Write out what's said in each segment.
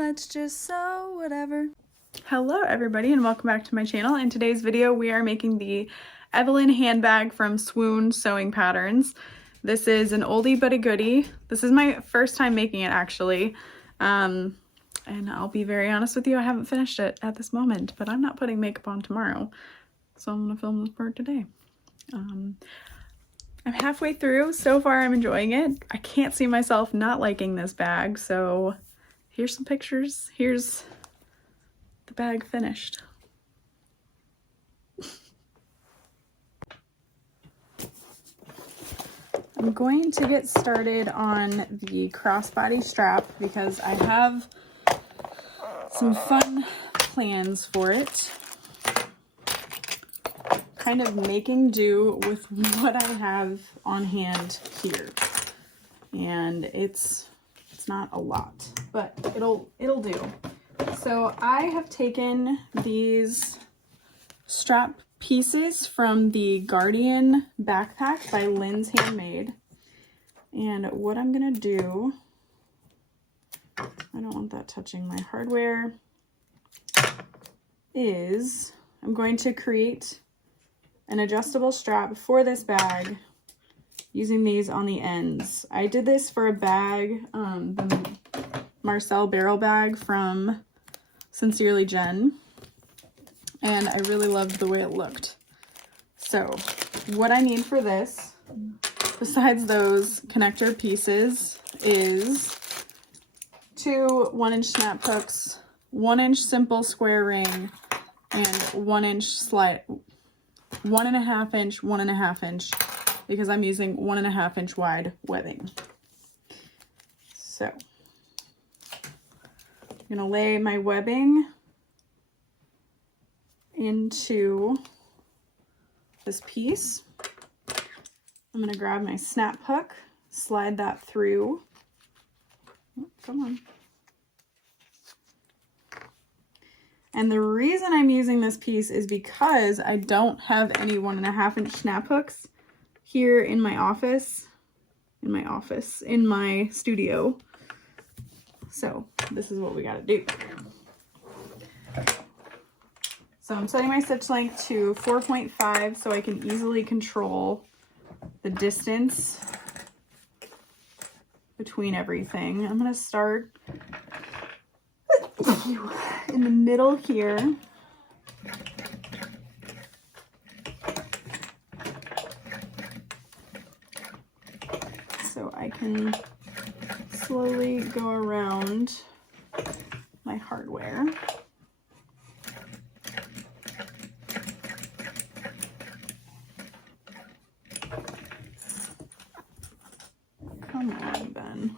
let's just sew whatever. Hello everybody and welcome back to my channel. In today's video we are making the Evelyn handbag from Swoon Sewing Patterns. This is an oldie but a goodie. This is my first time making it actually. And I'll be very honest with you, I haven't finished it at this moment, but I'm not putting makeup on tomorrow. So I'm gonna film this part today. I'm halfway through. So far I'm enjoying it. I can't see myself not liking this bag, so here's some pictures. Here's the bag finished. I'm going to get started on the crossbody strap because I have some fun plans for it. Kind of making do with what I have on hand here. And it's not a lot, but it'll do. So I have taken these strap pieces from the Guardian backpack by Linds Handmade. And what I'm gonna do, I don't want that touching my hardware, is I'm going to create an adjustable strap for this bag using these on the ends. I did this for a bag, the Marcel barrel bag from Sincerely Jen, and I really loved the way it looked. So what I need for this, besides those connector pieces, is 2 1-inch snap hooks, 1-inch simple square ring, and 1-inch slide, 1.5 inch, 1.5 inch, because I'm using 1.5 inch wide webbing. So I'm gonna lay my webbing into this piece. I'm gonna grab my snap hook, slide that through. Oh, come on. And the reason I'm using this piece is because I don't have any 1.5 inch snap hooks here in my office, in my studio. So this is what we gotta do. So I'm setting my stitch length to 4.5 so I can easily control the distance between everything. I'm gonna start in the middle here. So I can slowly go around my hardware. Come on, Ben.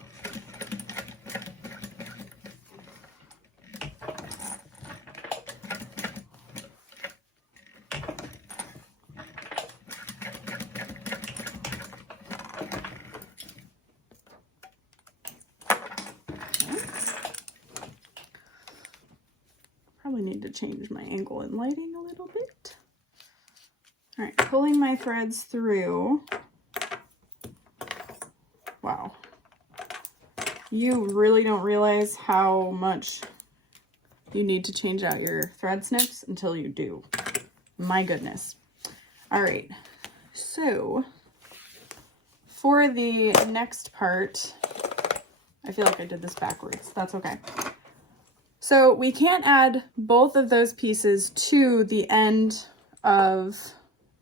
Probably need to change my angle and lighting a little bit. All right, pulling my threads through. Wow. You really don't realize how much you need to change out your thread snips until you do. My goodness. All right, so for the next part, I feel like I did this backwards. That's okay. So we can't add both of those pieces to the end of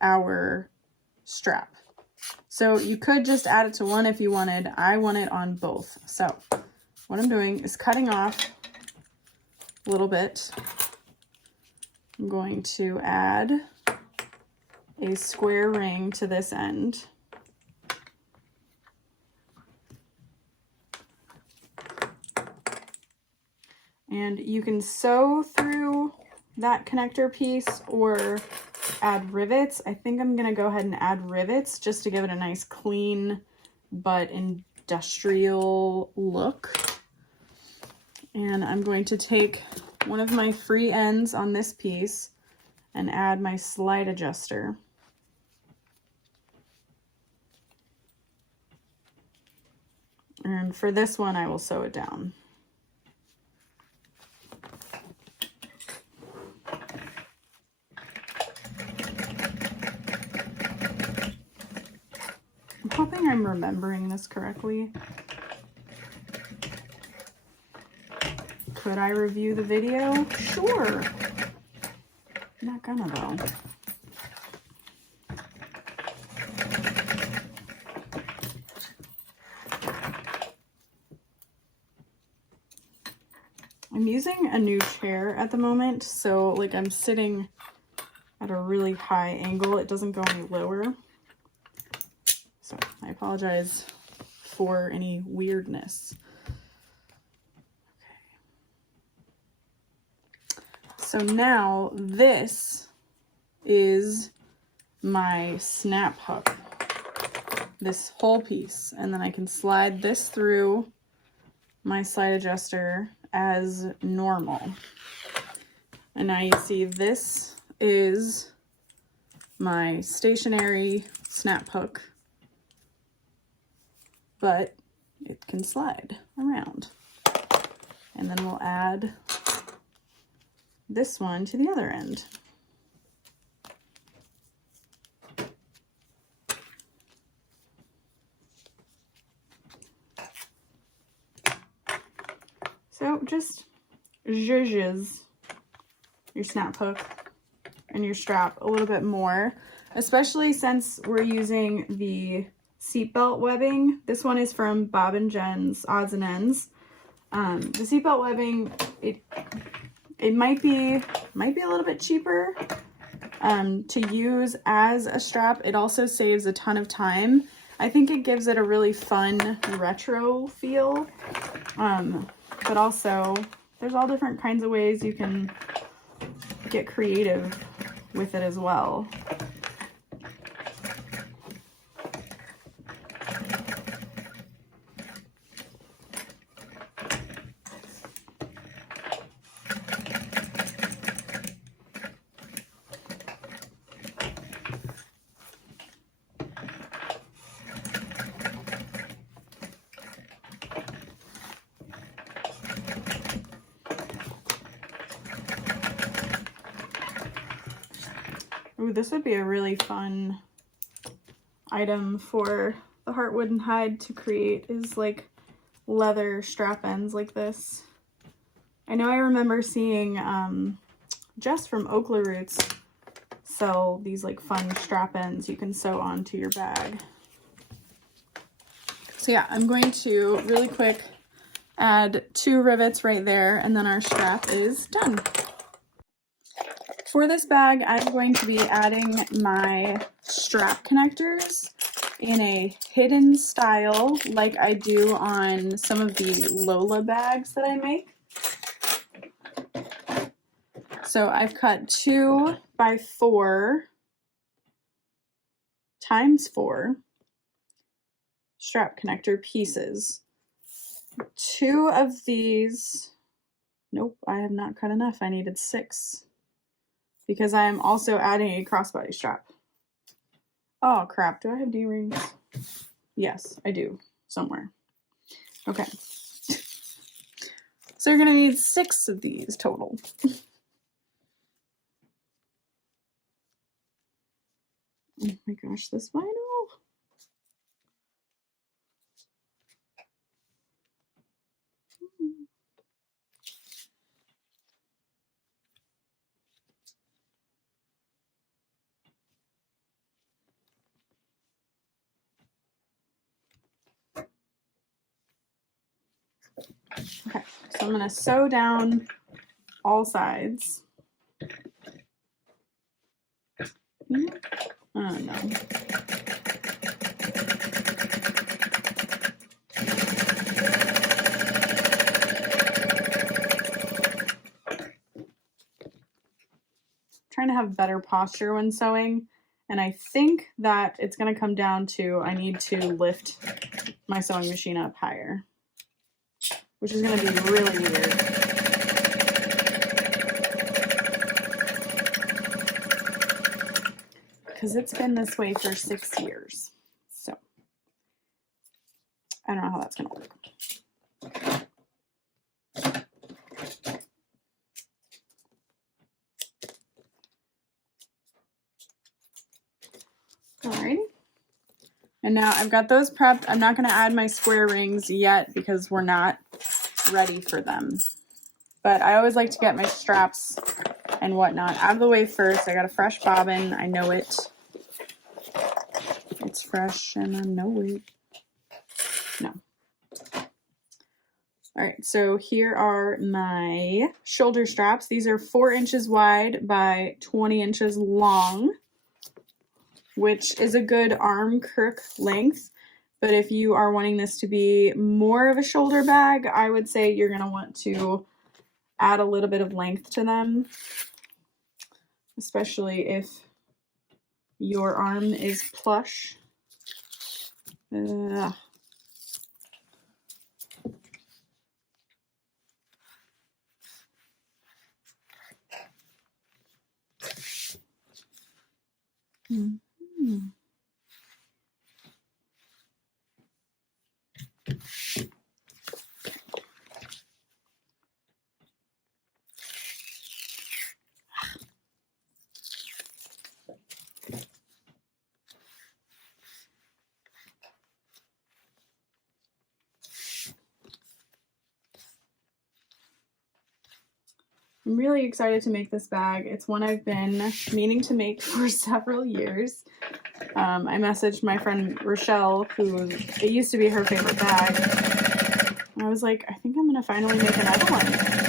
our strap. So you could just add it to one if you wanted. I want it on both. So what I'm doing is cutting off a little bit. I'm going to add a square ring to this end. And you can sew through that connector piece or add rivets. I think I'm gonna go ahead and add rivets just to give it a nice clean but industrial look. And I'm going to take one of my free ends on this piece and add my slide adjuster. And for this one, I will sew it down. hoping I'm remembering this correctly. Could I review the video? Sure. I'm not gonna though. I'm using a new chair at the moment, so like I'm sitting at a really high angle. It doesn't go any lower. So I apologize for any weirdness. Okay. So now this is my snap hook, this whole piece, and then I can slide this through my slide adjuster as normal. And now you see this is my stationary snap hook, but it can slide around. And then we'll add this one to the other end. So just zhuzhes your snap hook and your strap a little bit more, especially since we're using the seatbelt webbing. This one is from Bob and Jen's Odds and Ends. The seatbelt webbing, it might be a little bit cheaper to use as a strap. It also saves a ton of time. I think it gives it a really fun retro feel. But also, there's all different kinds of ways you can get creative with it as well. Ooh, this would be a really fun item for the Heartwood and Hide to create, is like leather strap ends like this. I know I remember seeing Jess from Oakla Roots sell these like fun strap ends you can sew onto your bag. So yeah, I'm going to really quick add 2 rivets right there, and then our strap is done. For this bag, I'm going to be adding my strap connectors in a hidden style like I do on some of the Lola bags that I make. So I've cut 2 by 4 times 4 strap connector pieces. 2 of these, nope, I have not cut enough. I needed 6. Because I am also adding a crossbody strap. Oh crap, do I have D-rings? Yes, I do, somewhere. Okay. So you're gonna need 6 of these total. Oh my gosh, this vinyl. Okay, so I'm gonna sew down all sides. Oh no. Trying to have better posture when sewing, and I think that it's going to come down to I need to lift my sewing machine up higher, which is going to be really weird. Because it's been this way for 6 years. So I don't know how that's going to work. Alrighty. And now I've got those prepped. I'm not going to add my square rings yet because we're not ready for them. But I always like to get my straps and whatnot out of the way first. I got a fresh bobbin. I know it. It's fresh and I know it. No. All right, so here are my shoulder straps. These are 4 inches wide by 20 inches long, which is a good arm crook length. But if you are wanting this to be more of a shoulder bag, I would say you're going to want to add a little bit of length to them, especially if your arm is plush. I'm really excited to make this bag. It's one I've been meaning to make for several years. I messaged my friend Rochelle, who it used to be her favorite bag. And I was like, I think I'm gonna finally make another one.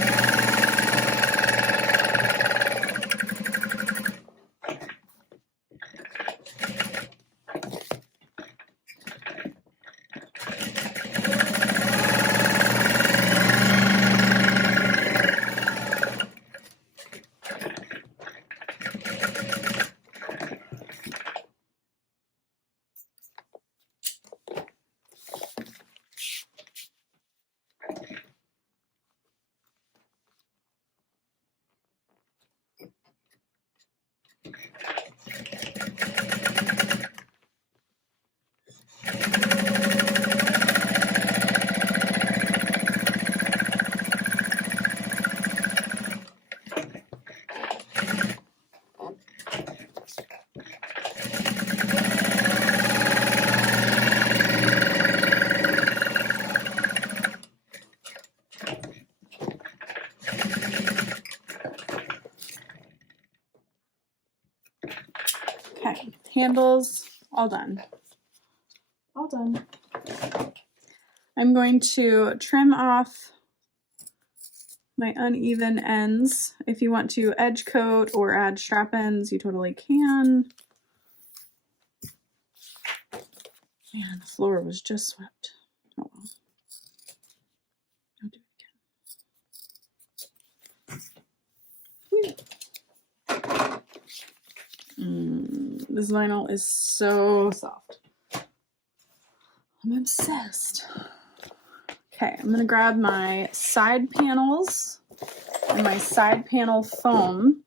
Okay, handles, all done. All done. I'm going to trim off my uneven ends. If you want to edge coat or add strap ends, you totally can. Man, the floor was just swept. Oh well. I'll do it again. This vinyl is so soft. I'm obsessed. Okay, I'm gonna grab my side panels and my side panel foam.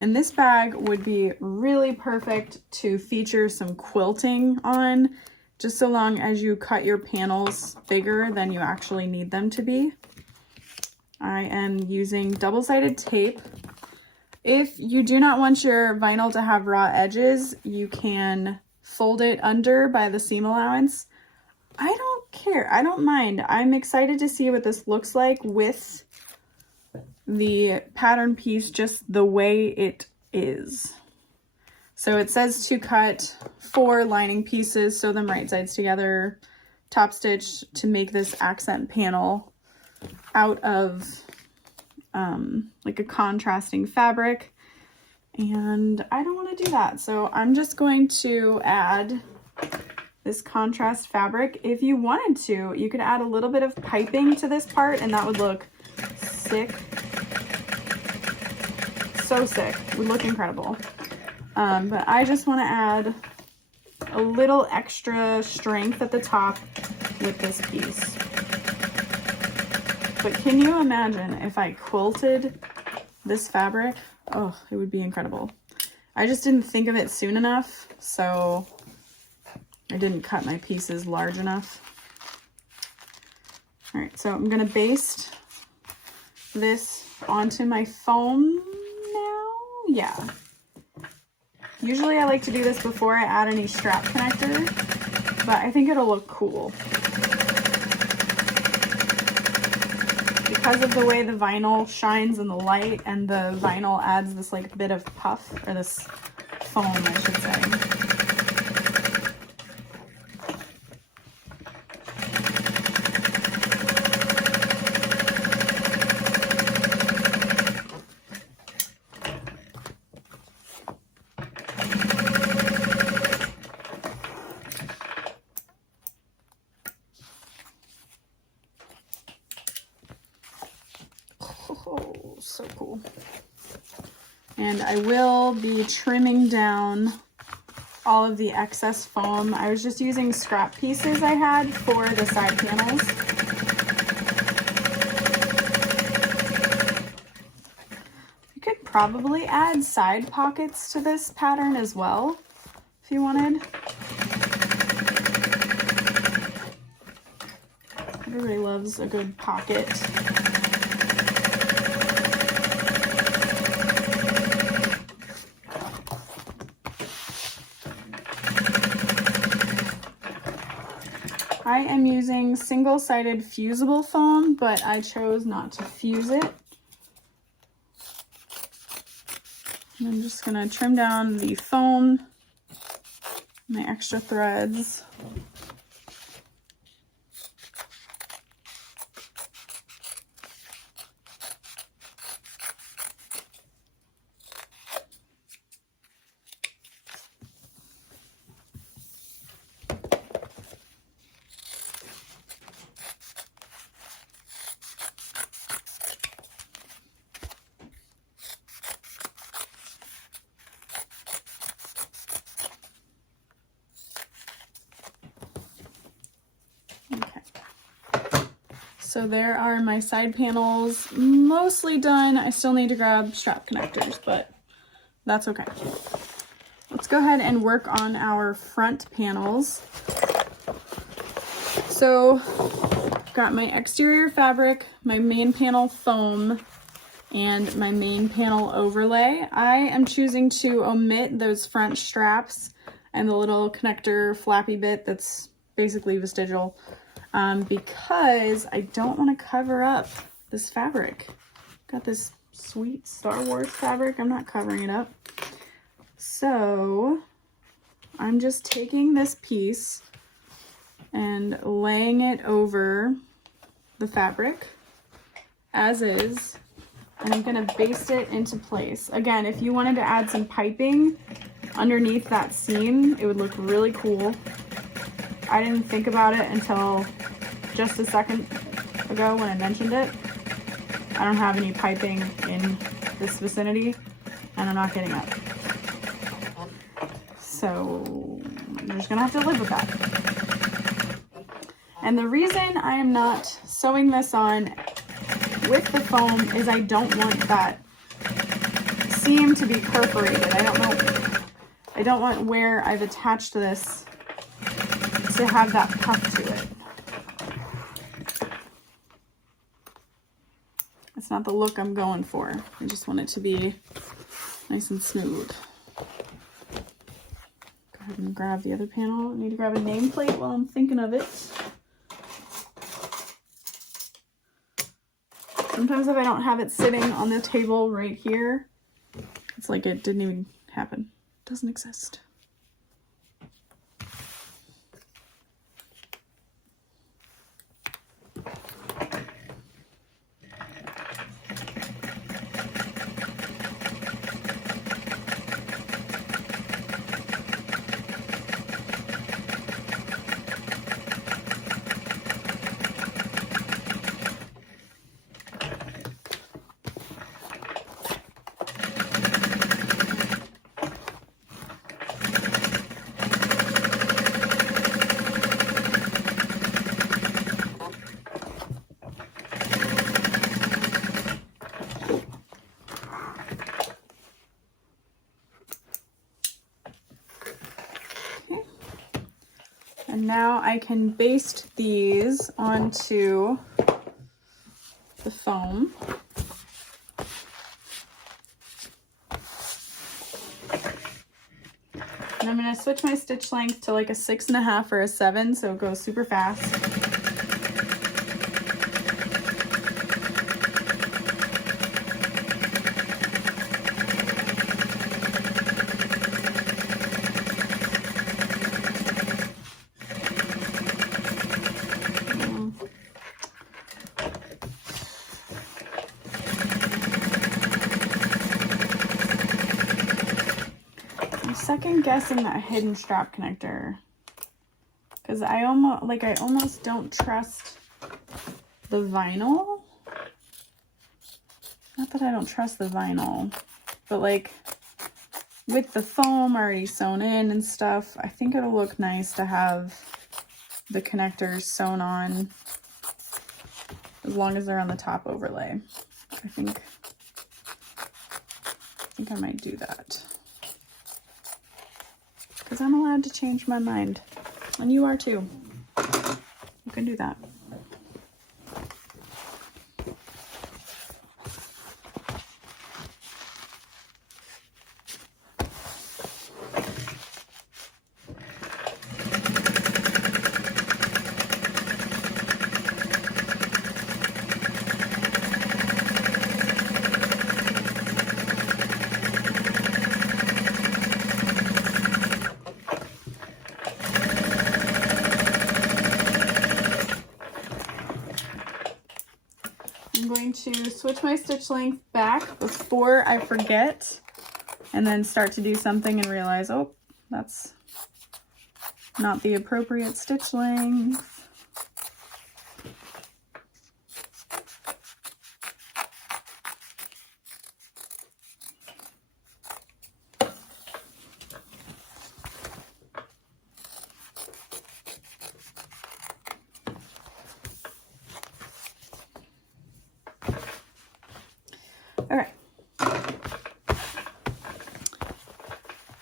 And this bag would be really perfect to feature some quilting on, just so long as you cut your panels bigger than you actually need them to be. I am using double-sided tape. If you do not want your vinyl to have raw edges, you can fold it under by the seam allowance. I don't care. I don't mind. I'm excited to see what this looks like with the pattern piece just the way it is. So it says to cut 4 lining pieces, sew them right sides together, top stitch to make this accent panel out of like a contrasting fabric. And I don't want to do that. So I'm just going to add this contrast fabric. If you wanted to, you could add a little bit of piping to this part and that would look sick. So sick. It would look incredible. But I just want to add a little extra strength at the top with this piece. But can you imagine if I quilted this fabric? Oh, it would be incredible. I just didn't think of it soon enough, so I didn't cut my pieces large enough. All right, so I'm gonna baste this onto my foam now. Yeah. Usually I like to do this before I add any strap connector, but I think it'll look cool. Because of the way the vinyl shines in the light, and the vinyl adds this like bit of puff, or this foam I should say. Oh, so cool. And I will be trimming down all of the excess foam. I was just using scrap pieces I had for the side panels. You could probably add side pockets to this pattern as well, if you wanted. Everybody loves a good pocket. I am using single-sided fusible foam, but I chose not to fuse it. And I'm just gonna trim down the foam, my extra threads. So there are my side panels mostly done. I still need to grab strap connectors, but that's okay. Let's go ahead and work on our front panels. So I've got my exterior fabric, my main panel foam, and my main panel overlay. I am choosing to omit those front straps and the little connector flappy bit that's basically vestigial. Because I don't want to cover up this fabric. Got this sweet Star Wars fabric. I'm not covering it up. So I'm just taking this piece and laying it over the fabric as is. And I'm going to baste it into place. Again, if you wanted to add some piping underneath that seam, it would look really cool. I didn't think about it until just a second ago when I mentioned it. I don't have any piping in this vicinity, and I'm not getting up. So you're just gonna have to live with that. And the reason I am not sewing this on with the foam is I don't want that seam to be perforated. I don't want where I've attached this to have that puff to it. It's not the look I'm going for. I just want it to be nice and smooth. Go ahead and grab the other panel. I need to grab a nameplate while I'm thinking of it. Sometimes if I don't have it sitting on the table right here, it's like it didn't even happen. It doesn't exist. And now I can baste these onto the foam. And I'm going to switch my stitch length to like a 6.5 or a 7, so it goes super fast. Second guessing that hidden strap connector because I almost don't trust the vinyl. Not that I don't trust the vinyl, but like with the foam already sewn in and stuff, I think it'll look nice to have the connectors sewn on as long as they're on the top overlay. I think I might do that. Because I'm allowed to change my mind. And you are too. You can do that. I'm going to switch my stitch length back before I forget and then start to do something and realize, oh, that's not the appropriate stitch length.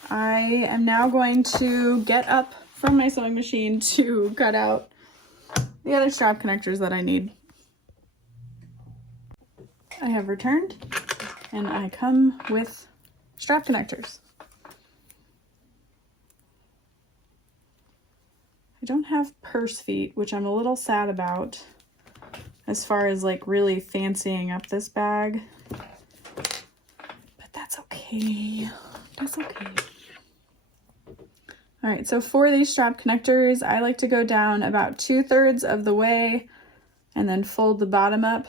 I am now going to get up from my sewing machine to cut out the other strap connectors that I need. I have returned and I come with strap connectors. I don't have purse feet, which I'm a little sad about as far as like really fancying up this bag, but that's okay. That's okay. All right, so for these strap connectors, I like to go down about 2/3 of the way and then fold the bottom up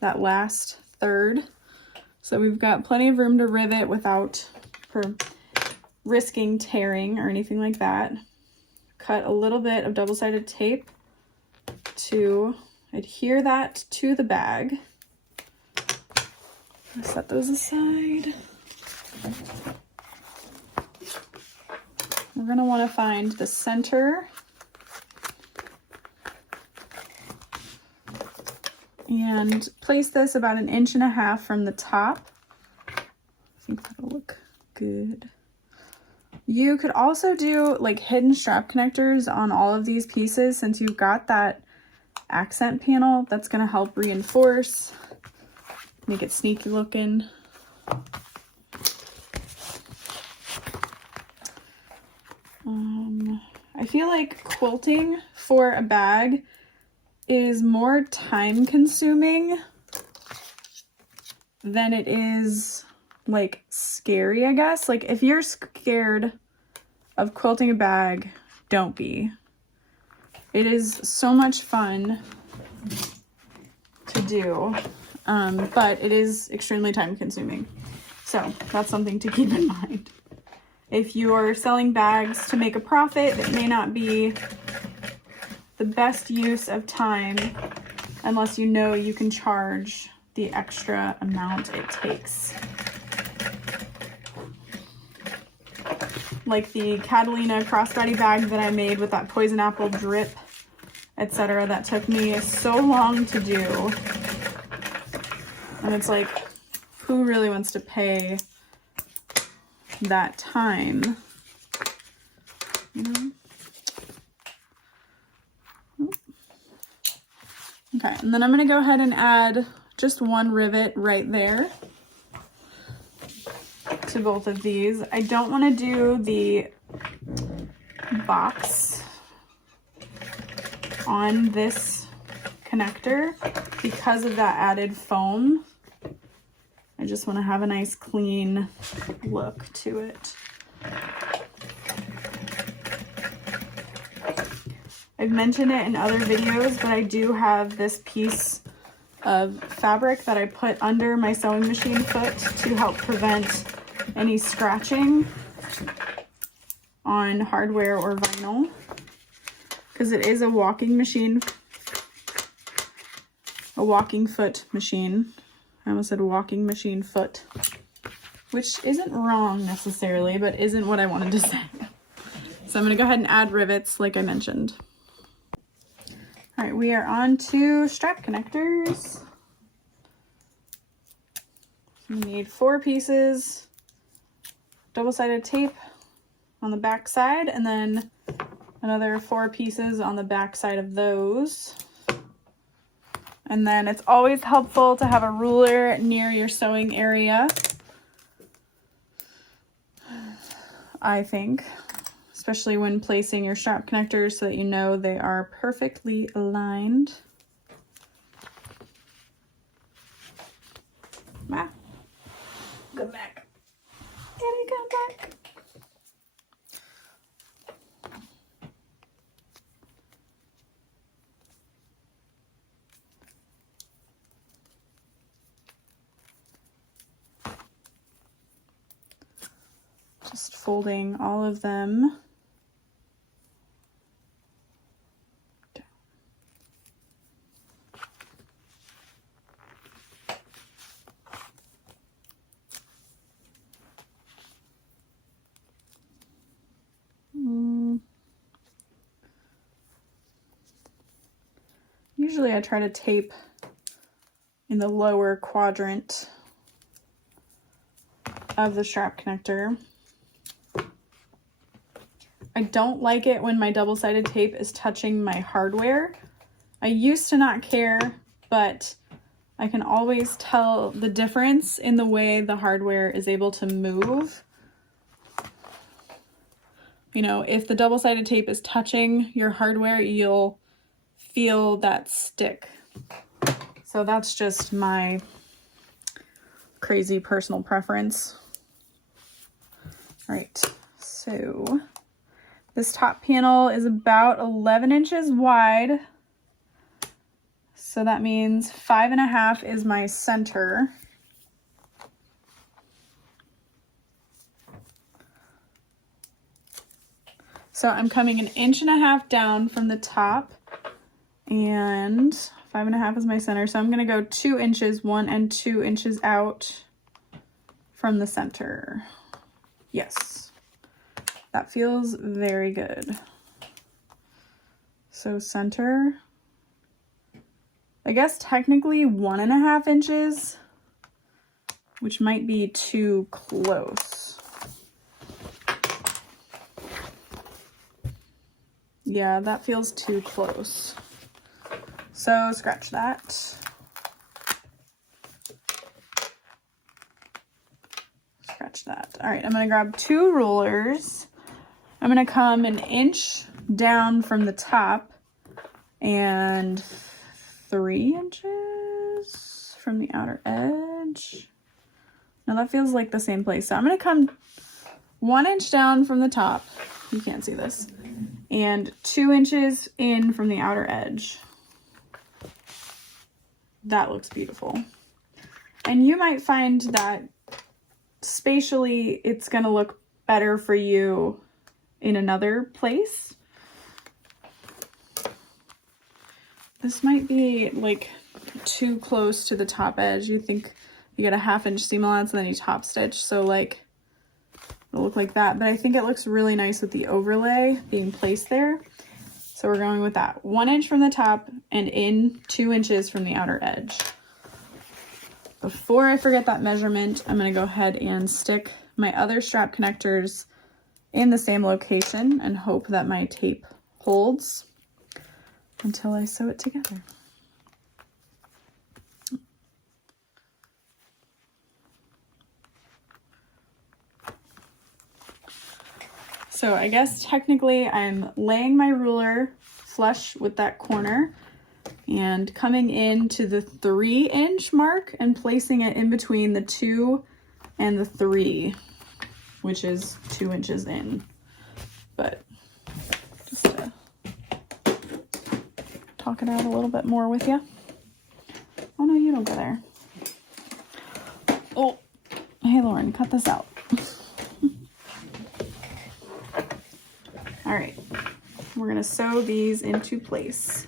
that last third. So we've got plenty of room to rivet without risking tearing or anything like that. Cut a little bit of double-sided tape to adhere that to the bag. I'll set those aside. We're going to want to find the center and place this about 1.5 inches from the top. I think that'll look good. You could also do like hidden strap connectors on all of these pieces since you've got that accent panel. That's going to help reinforce, make it sneaky looking. I feel like quilting for a bag is more time consuming than it is like scary, I guess. Like if you're scared of quilting a bag, don't be. It is so much fun to do, but it is extremely time consuming. So that's something to keep in mind. If you're selling bags to make a profit, it may not be the best use of time unless you know you can charge the extra amount it takes. Like the Catalina crossbody bag that I made with that poison apple drip, etc. That took me so long to do. And it's like, who really wants to pay that time, you know? Okay, and then I'm going to go ahead and add just one rivet right there to both of these. I don't want to do the box on this connector because of that added foam. I just want to have a nice clean look to it. I've mentioned it in other videos, but I do have this piece of fabric that I put under my sewing machine foot to help prevent any scratching on hardware or vinyl, because it is a walking machine, a walking foot machine. I almost said walking machine foot, which isn't wrong necessarily, but isn't what I wanted to say. So I'm going to go ahead and add rivets like I mentioned. All right, we are on to strap connectors. We need 4 pieces, double-sided tape on the back side, and then another 4 pieces on the back side of those. And then it's always helpful to have a ruler near your sewing area, I think, especially when placing your strap connectors so that you know they are perfectly aligned. Ah, go back. Daddy, come back. Just folding all of them down. Usually I try to tape in the lower quadrant of the strap connector. I don't like it when my double-sided tape is touching my hardware. I used to not care, but I can always tell the difference in the way the hardware is able to move. You know, if the double-sided tape is touching your hardware, you'll feel that stick. So that's just my crazy personal preference. All right, so this top panel is about 11 inches wide. So that means 5.5 is my center. So I'm coming 1.5 inches down from the top, and 5.5 is my center. So I'm gonna go 2 inches, 1 and 2 inches out from the center. Yes, that feels very good. So center, I guess technically 1.5 inches, which might be too close. Yeah, that feels too close. So scratch that. Scratch that. All right, I'm gonna grab 2 rulers. I'm gonna come 1 inch down from the top and 3 inches from the outer edge. Now that feels like the same place. So I'm gonna come 1 inch down from the top. You can't see this. And 2 inches in from the outer edge. That looks beautiful. And you might find that spatially it's gonna look better for you in another place. This might be like too close to the top edge. You think you get a 1/2 inch seam allowance and then you top stitch, so like it'll look like that, but I think it looks really nice with the overlay being placed there. So we're going with that. 1 inch from the top and in 2 inches from the outer edge. Before I forget that measurement, I'm gonna go ahead and stick my other strap connectors in the same location and hope that my tape holds until I sew it together. So I guess technically I'm laying my ruler flush with that corner and coming into the 3-inch mark and placing it in between the 2 and the 3, which is 2 inches in. But just to talk it out a little bit more with you. Oh no, you don't go there. Oh, hey Lauren, cut this out. All right, we're gonna sew these into place.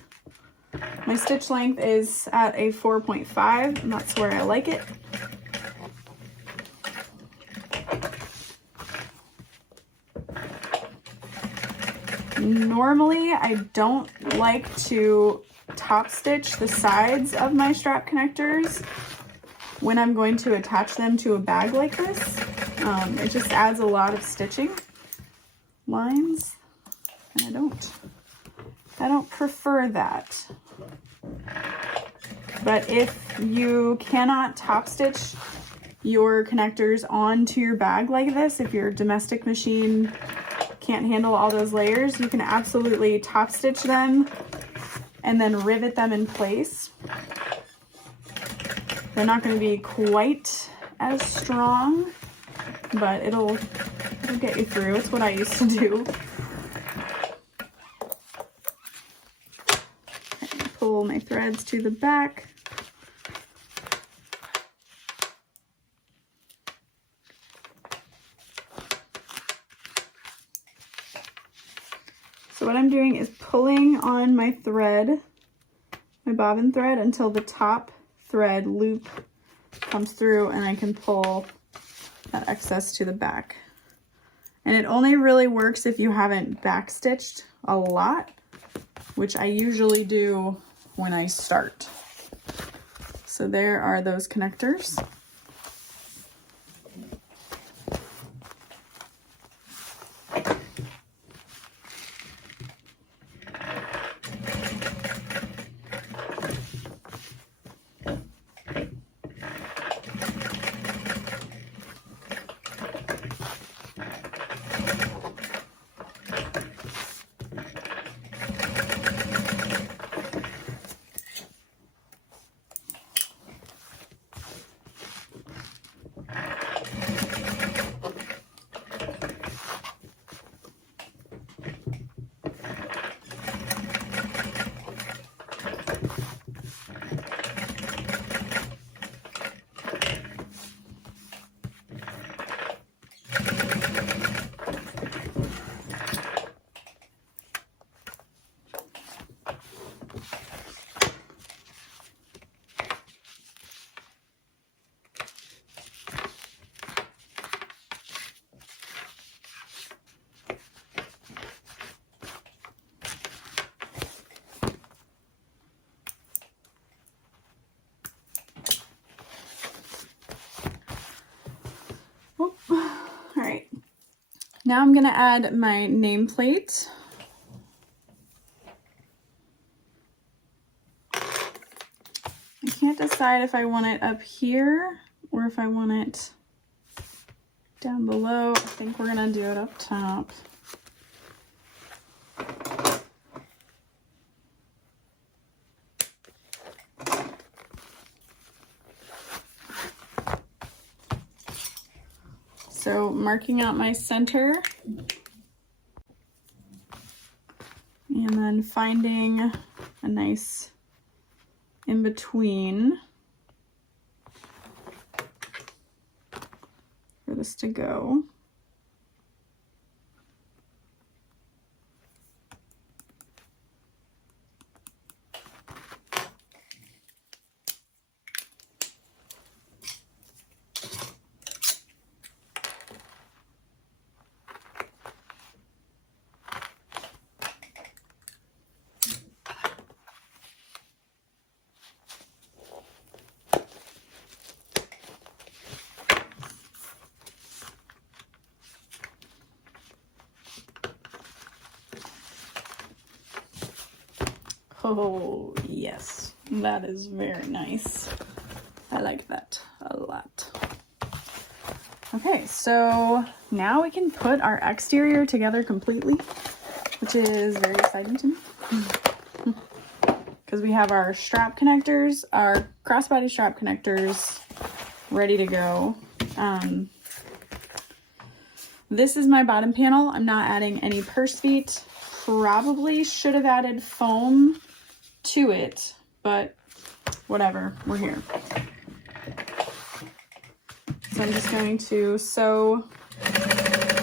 My stitch length is at a 4.5, and that's where I like it. Normally, I don't like to top stitch the sides of my strap connectors when I'm going to attach them to a bag like this. It just adds a lot of stitching lines, and I don't prefer that. But if you cannot top stitch your connectors onto your bag like this, if your domestic machine can't handle all those layers, you can absolutely top stitch them and then rivet them in place. They're not going to be quite as strong, but it'll get you through. It's what I used to do. Pull my threads to the back. So what I'm doing is pulling on my thread, my bobbin thread, until the top thread loop comes through and I can pull that excess to the back. And it only really works if you haven't backstitched a lot, which I usually do when I start. So there are those connectors. All right, now I'm gonna add my nameplate. I can't decide if I want it up here or if I want it down below. I think we're gonna do it up top. So marking out my center and then finding a nice in between for this to go. Oh, yes, that is very nice. I like that a lot. Okay, so now we can put our exterior together completely, which is very exciting to me. Because we have our strap connectors, our crossbody strap connectors ready to go. This is my bottom panel. I'm not adding any purse feet. Probably should have added foam to it, but whatever, we're here. So I'm just going to sew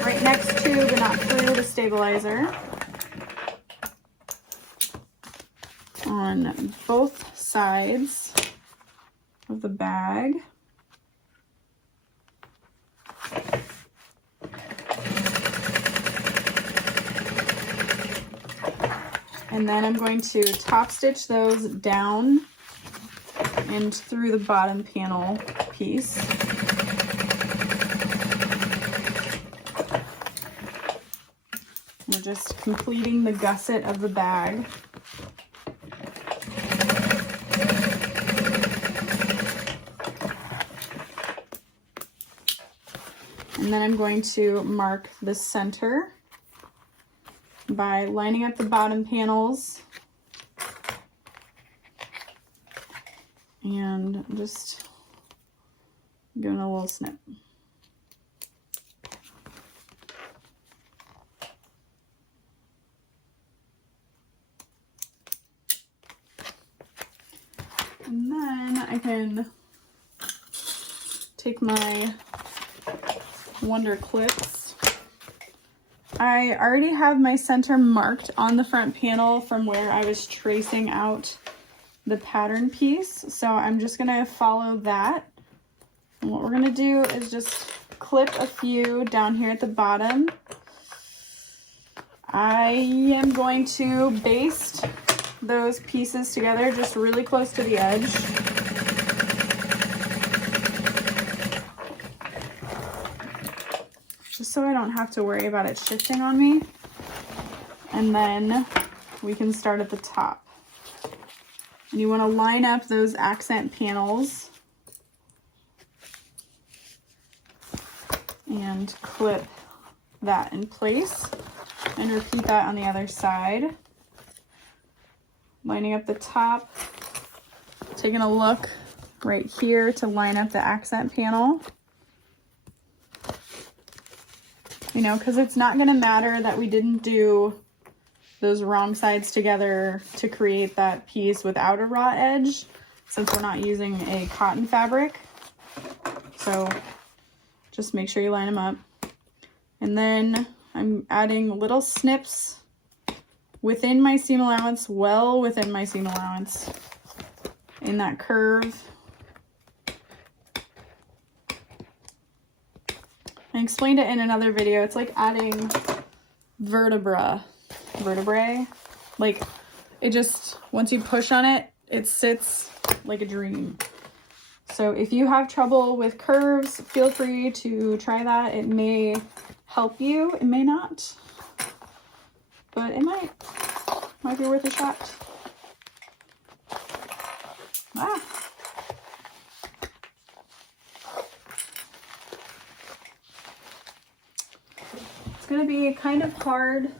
right next to but not through the stabilizer on both sides of the bag. And then I'm going to top stitch those down and through the bottom panel piece. We're just completing the gusset of the bag. And then I'm going to mark the center by lining up the bottom panels and just giving a little snip. And then I can take my Wonder clips. I already have my center marked on the front panel from where I was tracing out the pattern piece. So I'm just gonna follow that. And what we're gonna do is just clip a few down here at the bottom. I am going to baste those pieces together just really close to the edge. Just so I don't have to worry about it shifting on me. And then we can start at the top. And you want to line up those accent panels and clip that in place and repeat that on the other side. Lining up the top, taking a look right here to line up the accent panel. You know, because it's not going to matter that we didn't do those wrong sides together to create that piece without a raw edge, since we're not using a cotton fabric. So just make sure you line them up. And then I'm adding little snips within my seam allowance, well within my seam allowance, in that curve. I explained it in another video. It's like adding vertebrae. Like, it just, once you push on it, it sits like a dream. So if you have trouble with curves, feel free to try that. It may help you, it may not, but it might be worth a shot. Ah. It's gonna be kind of hard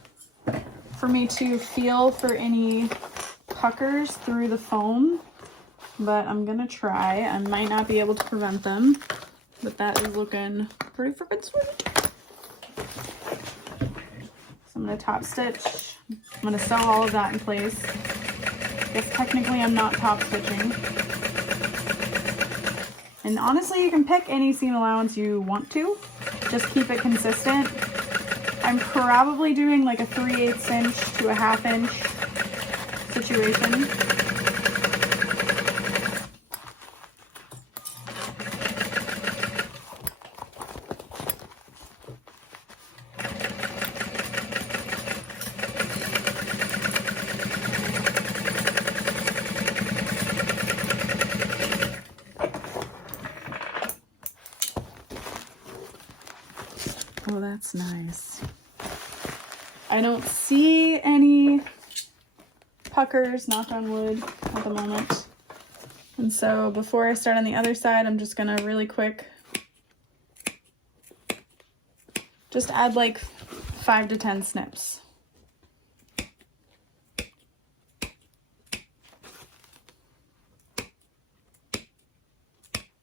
for me to feel for any puckers through the foam, but I'm gonna try. I might not be able to prevent them, but that is looking pretty freaking sweet. So I'm gonna top stitch. I'm gonna sew all of that in place. I guess technically I'm not top stitching. And honestly, you can pick any seam allowance you want to. Just keep it consistent. I'm probably doing like a 3/8 inch to a 1/2 inch situation. Oh, that's nice. I don't see any puckers, knock on wood, at the moment. And so before I start on the other side, I'm just gonna really quick just add like 5 to 10 snips.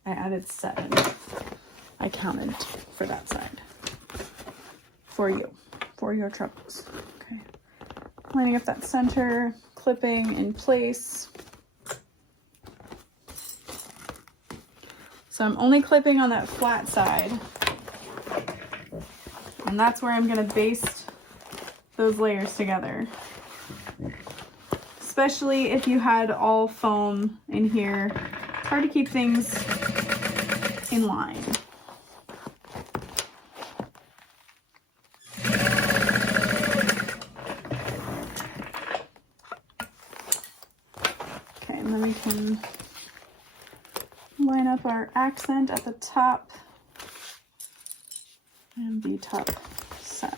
I added 7. I counted for that side. For you, for your troubles. Okay. Lining up that center, clipping in place. So I'm only clipping on that flat side. And that's where I'm going to baste those layers together. Especially if you had all foam in here. It's hard to keep things in line. Okay, and then we can line up our accent at the top and the top side.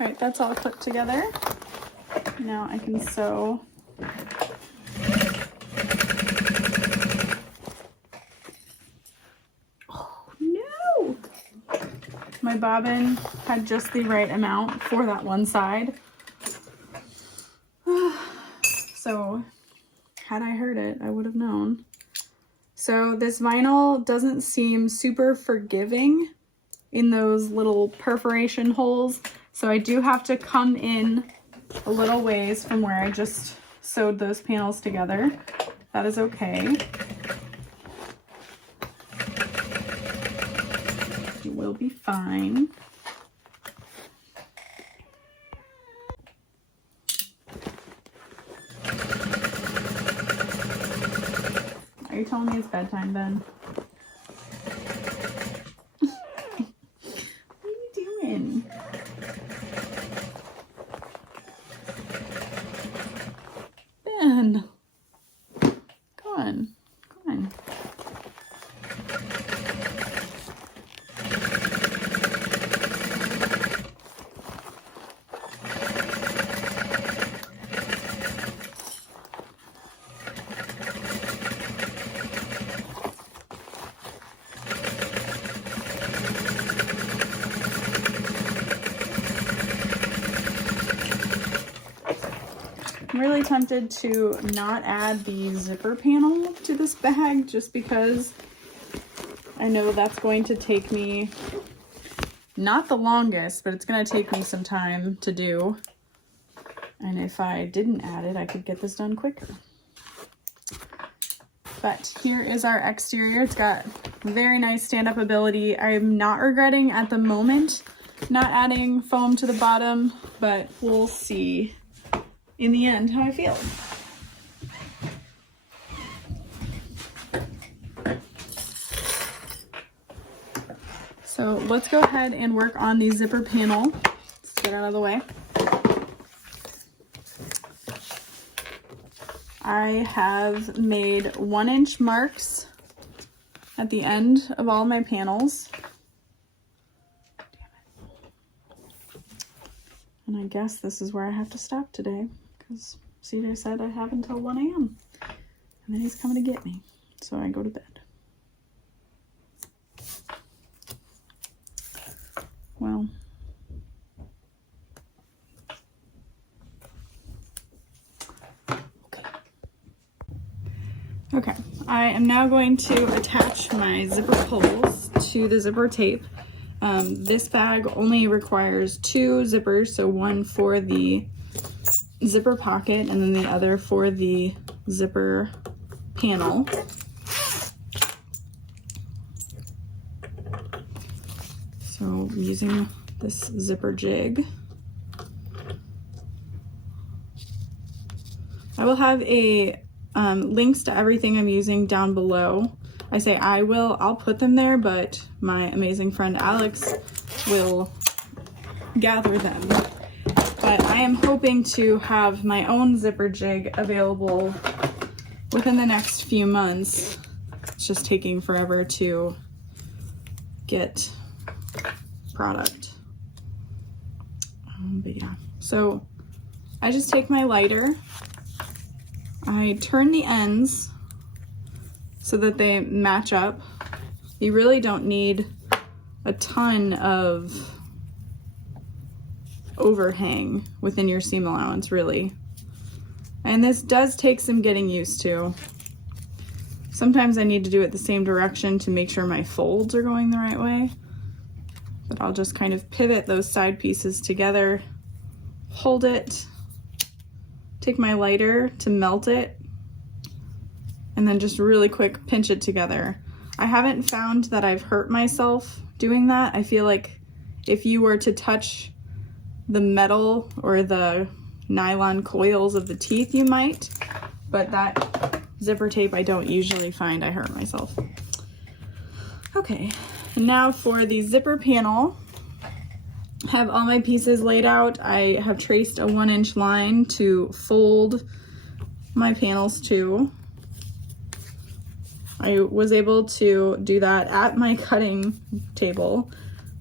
All right, that's all clipped together. Now I can sew. Oh no! My bobbin had just the right amount for that one side. So had I heard it, I would have known. So this vinyl doesn't seem super forgiving in those little perforation holes. So I do have to come in a little ways from where I just sewed those panels together. That is okay. It will be fine. Are you telling me it's bedtime, Ben? What are you doing? Ben, go on, go on. I'm really tempted to not add the zipper panel to this bag just because I know that's going to take me not the longest, but it's going to take me some time to do. And if I didn't add it, I could get this done quicker. But here is our exterior. It's got very nice stand-up ability. I'm not regretting at the moment not adding foam to the bottom, but we'll see in the end how I feel. So let's go ahead and work on the zipper panel. Let's get it out of the way. I have made 1-inch marks at the end of all my panels. And I guess this is where I have to stop today, because CJ said I have until 1 a.m. and then he's coming to get me, so I go to bed. Well, okay, I am now going to attach my zipper pulls to the zipper tape. This bag only requires 2 zippers, so one for the zipper pocket and then the other for the zipper panel. So I'm using this zipper jig. I will have a links to everything I'm using down below. I say I'll put them there, but my amazing friend Alex will gather them. But I am hoping to have my own zipper jig available within the next few months. It's just taking forever to get product. But yeah, so I just take my lighter, I turn the ends so that they match up. You really don't need a ton of overhang within your seam allowance, really. And this does take some getting used to. Sometimes I need to do it the same direction to make sure my folds are going the right way. But I'll just kind of pivot those side pieces together, hold it, take my lighter to melt it, and then just really quick pinch it together. I haven't found that I've hurt myself doing that. I feel like if you were to touch the metal or the nylon coils of the teeth, you might, but that zipper tape I don't usually find I hurt myself. Okay, and now for the zipper panel. I have all my pieces laid out. I have traced a 1-inch line to fold my panels to. I was able to do that at my cutting table,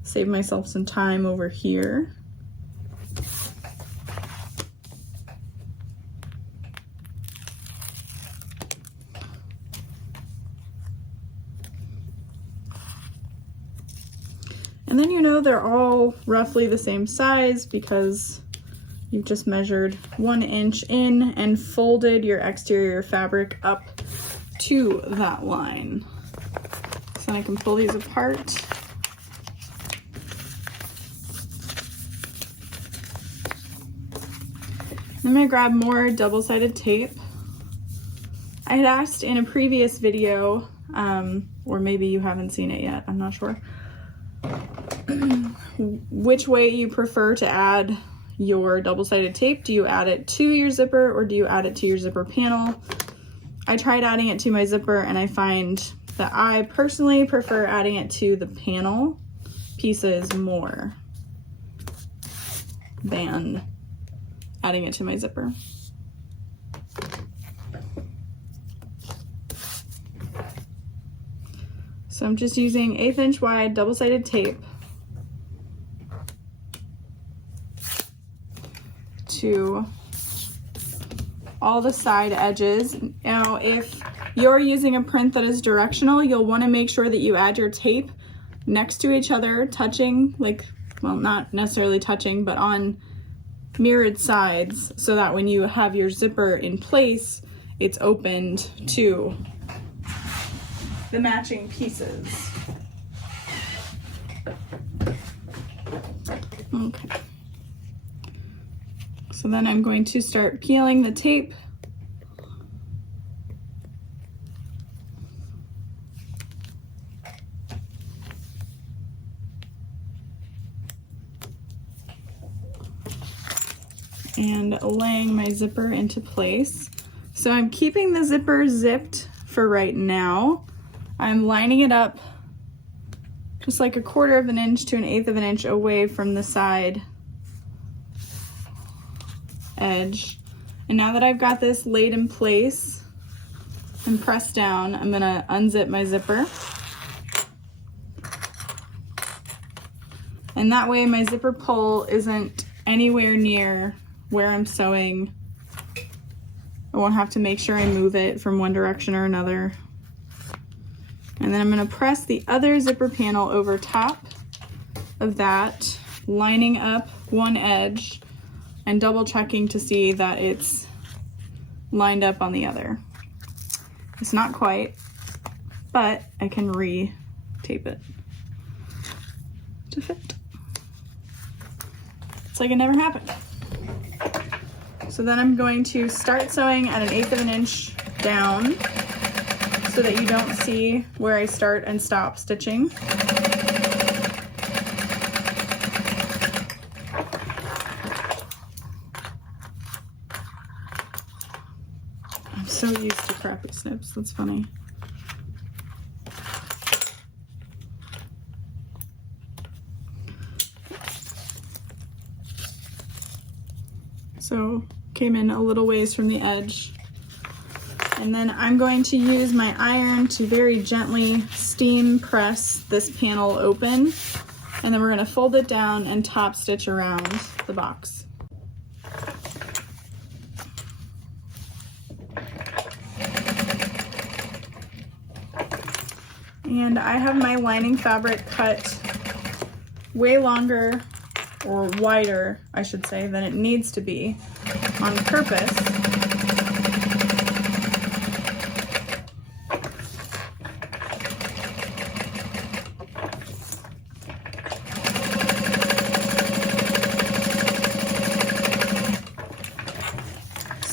save myself some time over here. And then you know they're all roughly the same size because you've just measured 1 inch in and folded your exterior fabric up to that line. So I can pull these apart. I'm gonna grab more double-sided tape. I had asked in a previous video, or maybe you haven't seen it yet, I'm not sure, which way you prefer to add your double-sided tape. Do you add it to your zipper or do you add it to your zipper panel? I tried adding it to my zipper and I find that I personally prefer adding it to the panel pieces more than adding it to my zipper. So I'm just using 1/8 inch wide double-sided tape to all the side edges. Now, if you're using a print that is directional, you'll want to make sure that you add your tape next to each other, touching, like, well, not necessarily touching, but on mirrored sides, so that when you have your zipper in place, it's opened to the matching pieces. Okay. So then I'm going to start peeling the tape. And laying my zipper into place. So I'm keeping the zipper zipped for right now. I'm lining it up just like 1/4 of an inch to 1/8 of an inch away from the side edge. And now that I've got this laid in place and pressed down, I'm gonna unzip my zipper. And that way my zipper pull isn't anywhere near where I'm sewing. I won't have to make sure I move it from one direction or another. And then I'm gonna press the other zipper panel over top of that, lining up one edge and double checking to see that it's lined up on the other. It's not quite, but I can re-tape it to fit. It's like it never happened. So then I'm going to start sewing at 1/8 of an inch down so that you don't see where I start and stop stitching. so used to crappy snips. That's funny. So came in a little ways from the edge. And then I'm going to use my iron to very gently steam press this panel open. And then we're going to fold it down and top stitch around the box. And I have my lining fabric cut way longer, or wider, I should say, than it needs to be on purpose.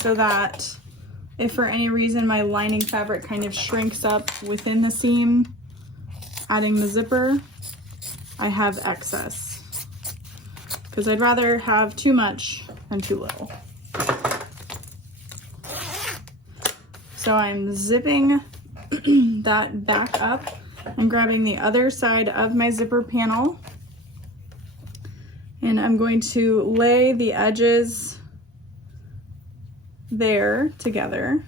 So that if for any reason my lining fabric kind of shrinks up within the seam, adding the zipper, I have excess. Because I'd rather have too much than too little. So I'm zipping that back up and grabbing the other side of my zipper panel. And I'm going to lay the edges there together.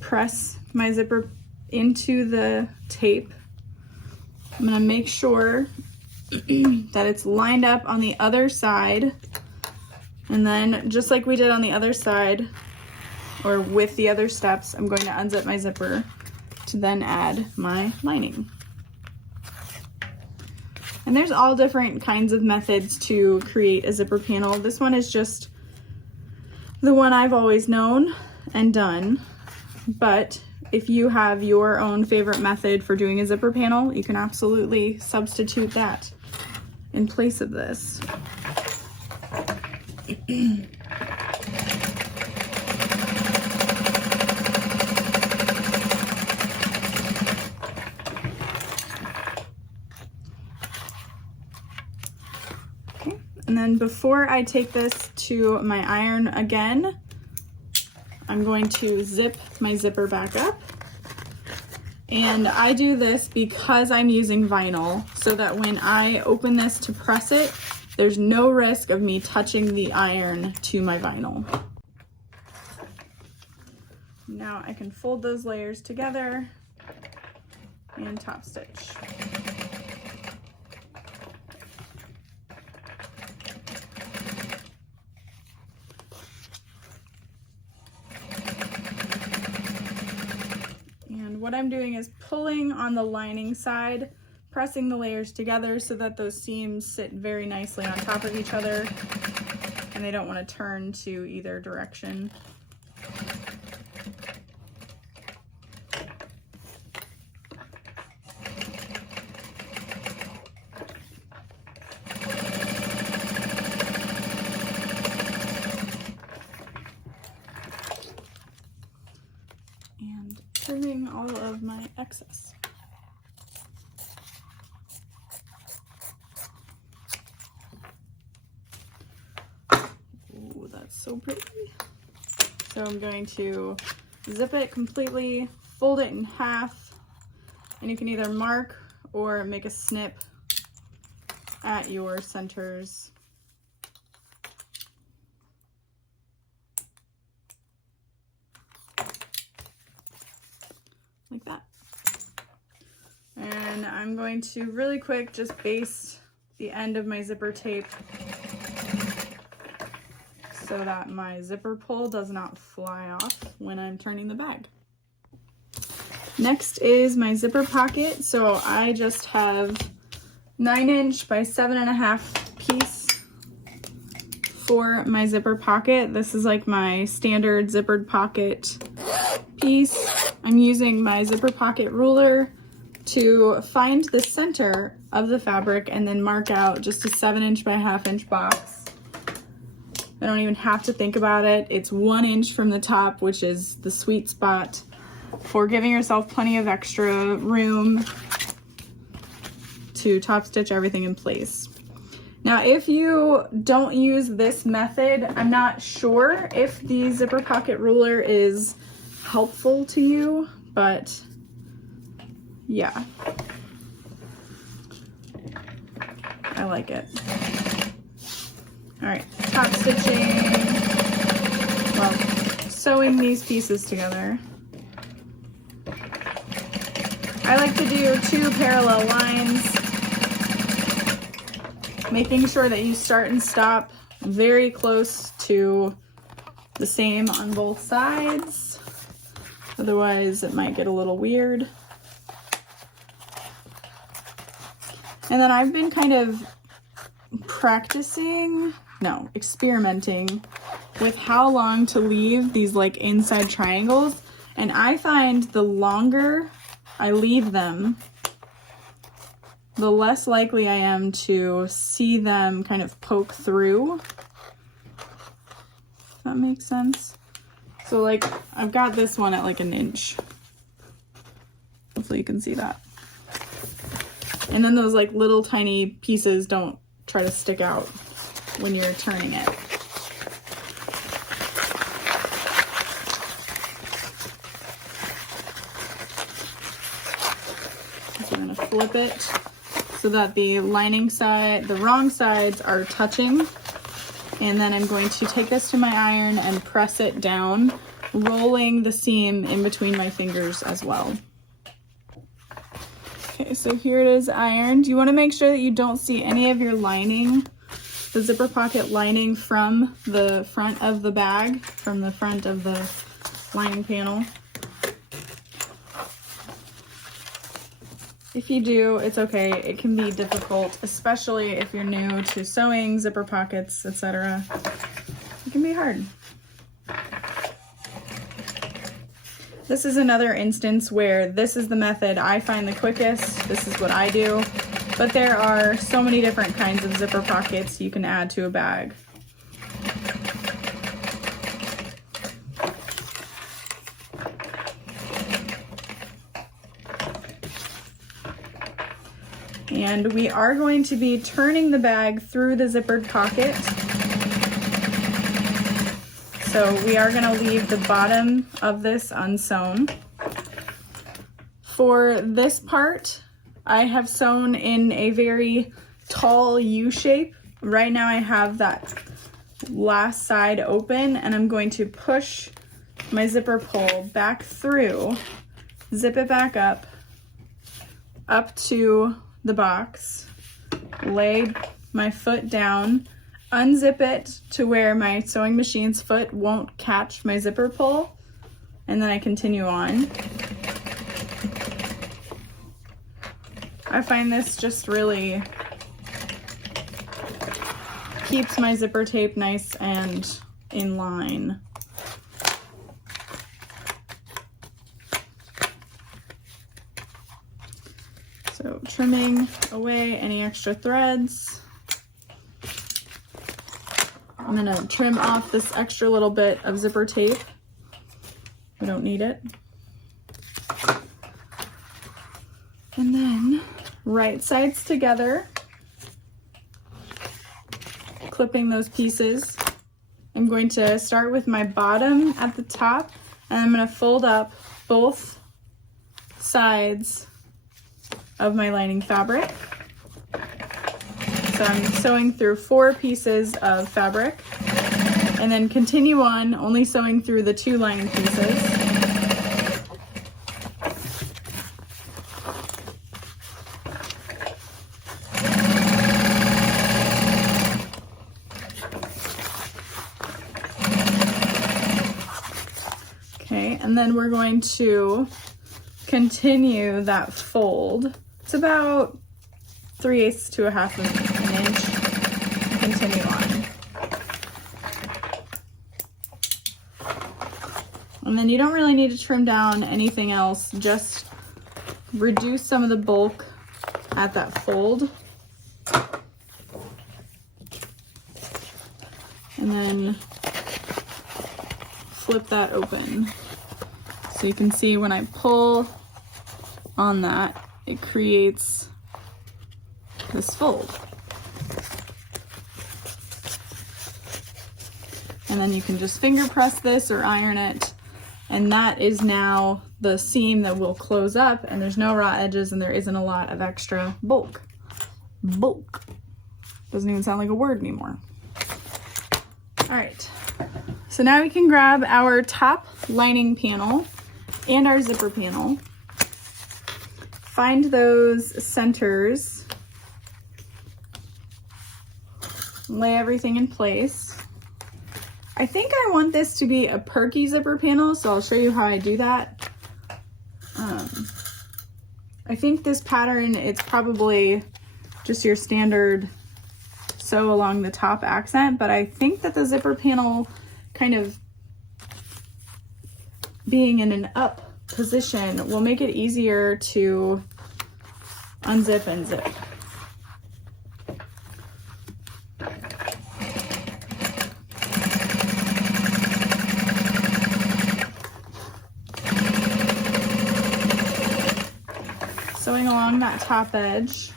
Press my zipper into the tape. I'm going to make sure that it's lined up on the other side, and then just like we did on the other side, or with the other steps, I'm going to unzip my zipper to then add my lining. And there's all different kinds of methods to create a zipper panel. This one is just the one I've always known and done, but if you have your own favorite method for doing a zipper panel, you can absolutely substitute that in place of this. Okay, and then before I take this to my iron again, I'm going to zip my zipper back up. And I do this because I'm using vinyl, so that when I open this to press it, there's no risk of me touching the iron to my vinyl. Now I can fold those layers together and top stitch. What I'm doing is pulling on the lining side, pressing the layers together so that those seams sit very nicely on top of each other and they don't want to turn to either direction. Trimming all of my excess. Ooh, that's so pretty. So I'm going to zip it completely, fold it in half, and you can either mark or make a snip at your centers. Like that. And I'm going to really quick just baste the end of my zipper tape so that my zipper pull does not fly off when I'm turning the bag. Next is my zipper pocket. So I just have 9" by 7.5" piece for my zipper pocket. This is like my standard zippered pocket piece. I'm using my zipper pocket ruler to find the center of the fabric and then mark out just a 7" by 1/2" box. I don't even have to think about it. It's 1" from the top, which is the sweet spot for giving yourself plenty of extra room to top stitch everything in place. Now, if you don't use this method, I'm not sure if the zipper pocket ruler is helpful to you, but yeah, I like it. All right, top stitching, well, sewing these pieces together. I like to do 2 parallel lines, making sure that you start and stop very close to the same on both sides. Otherwise, it might get a little weird. And then I've been kind of experimenting with how long to leave these like inside triangles. And I find the longer I leave them, the less likely I am to see them kind of poke through. If that makes sense. So like, I've got this one at like 1 inch. Hopefully you can see that. And then those like little tiny pieces don't try to stick out when you're turning it. So I'm gonna flip it so that the lining side, the wrong sides are touching. And then I'm going to take this to my iron and press it down, rolling the seam in between my fingers as well. Okay, so here it is ironed. You want to make sure that you don't see any of your lining, the zipper pocket lining from the front of the bag, from the front of the lining panel. If you do, it's okay. It can be difficult, especially if you're new to sewing, zipper pockets, etc. It can be hard. This is another instance where this is the method I find the quickest. This is what I do. But there are so many different kinds of zipper pockets you can add to a bag. And we are going to be turning the bag through the zippered pocket. So we are going to leave the bottom of this unsewn. For this part, I have sewn in a very tall U shape. Right now I have that last side open, and I'm going to push my zipper pull back through, zip it back up to the box, lay my foot down, unzip it to where my sewing machine's foot won't catch my zipper pull, and then I continue on. I find this just really keeps my zipper tape nice and in line. So trimming away any extra threads. I'm gonna trim off this extra little bit of zipper tape. We don't need it. And then right sides together, clipping those pieces. I'm going to start with my bottom at the top, and I'm gonna fold up both sides of my lining fabric. So I'm sewing through 4 pieces of fabric, and then continue on only sewing through the 2 lining pieces. Okay, and then we're going to continue that fold. It's about 3/8 to 1/2 an inch. Continue on. And then you don't really need to trim down anything else, just reduce some of the bulk at that fold. And then flip that open. So you can see when I pull on that, it creates this fold. and then you can just finger press this or iron it. And that is now the seam that will close up, and there's no raw edges and there isn't a lot of extra bulk. Bulk. Doesn't even sound like a word anymore. All right, so now we can grab our top lining panel and our zipper panel. Find those centers. Lay everything in place. I think I want this to be a perky zipper panel, so I'll show you how I do that. I think this pattern, it's probably just your standard sew along the top accent, but I think that the zipper panel kind of being in an up position will make it easier to unzip and zip. Sewing along that top edge.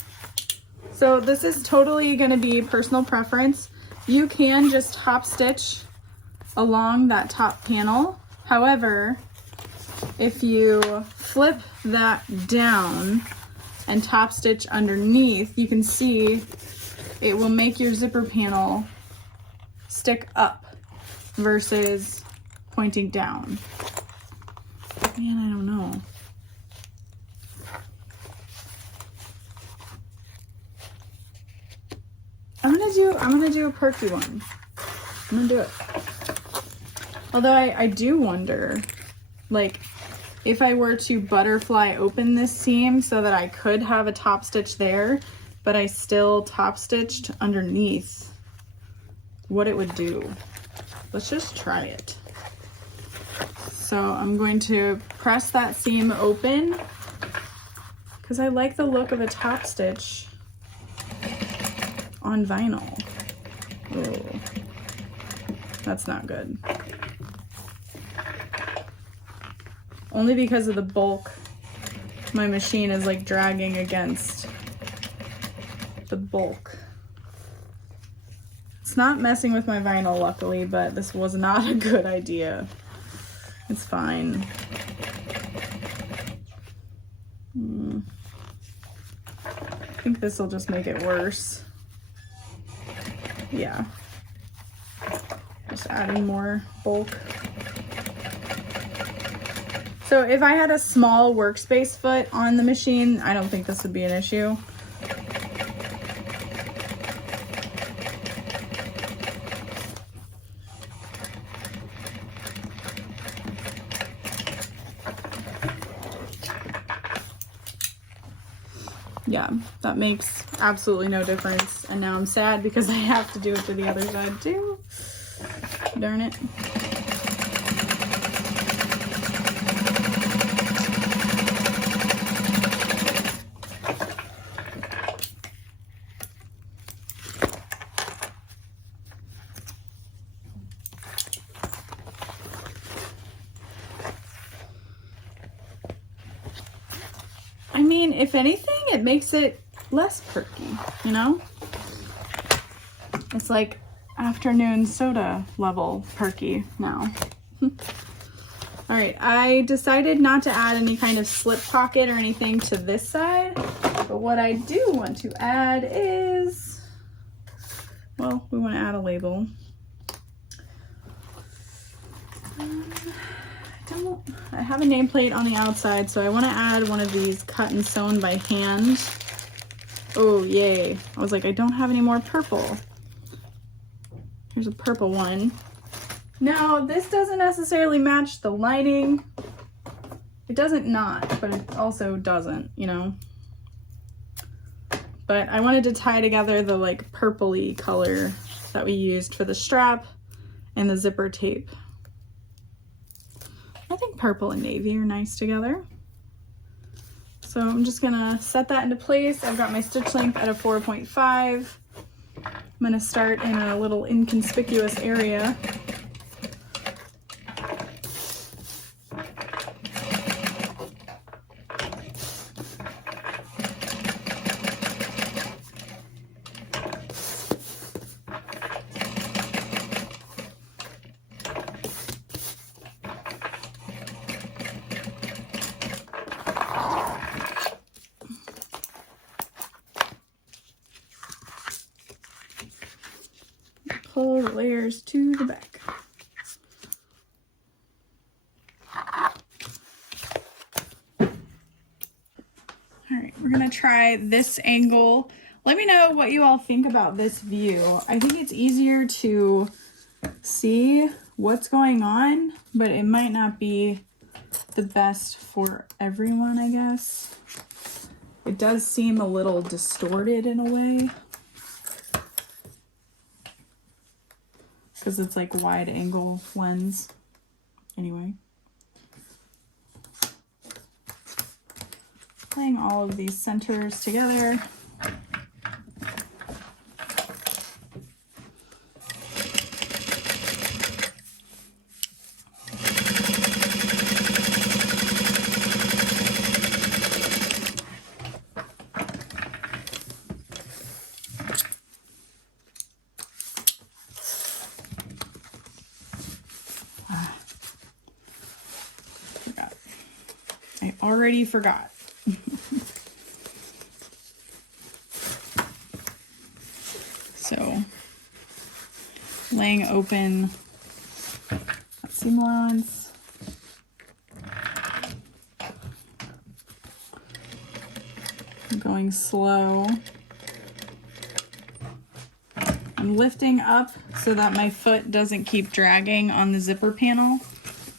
So this is totally going to be personal preference. You can just top stitch along that top panel. However, if you flip that down and top stitch underneath, you can see it will make your zipper panel stick up versus pointing down. Man, I don't know. I'm gonna do a perky one. I'm gonna do it. Although I do wonder, like, if I were to butterfly open this seam so that I could have a top stitch there, but I still top stitched underneath, what it would do. Let's just try it. So I'm going to press that seam open because I like the look of a top stitch on vinyl. Oh, that's not good. Only because of the bulk, my machine is like dragging against the bulk. It's not messing with my vinyl, luckily, but this was not a good idea. It's fine. I think this will just make it worse. Yeah. Just adding more bulk. So if I had a small workspace foot on the machine, I don't think this would be an issue. Yeah, that makes absolutely no difference. And now I'm sad because I have to do it to the other side too. Darn it. I mean, if anything, it makes it less perky, you know? It's like afternoon soda level perky now. All right, I decided not to add any kind of slip pocket or anything to this side, but what I do want to add is, well, we want to add a label. I have a nameplate on the outside, so I want to add one of these cut and sewn by hand. Oh, yay. I was like, I don't have any more purple. Here's a purple one. Now, this doesn't necessarily match the lining. It doesn't not, but it also doesn't, you know. But I wanted to tie together the like purpley color that we used for the strap and the zipper tape. I think purple and navy are nice together. So I'm just gonna set that into place. I've got my stitch length at a 4.5. I'm gonna start in a little inconspicuous area. pull the layers to the back. All right, we're gonna try this angle. Let me know what you all think about this view. I think it's easier to see what's going on, but it might not be the best for everyone, I guess. It does seem a little distorted in a way, because it's like wide angle lens. Anyway. Playing all of these centers together. I already forgot. So, laying open that seam allowance. I'm going slow. I'm lifting up so that my foot doesn't keep dragging on the zipper panel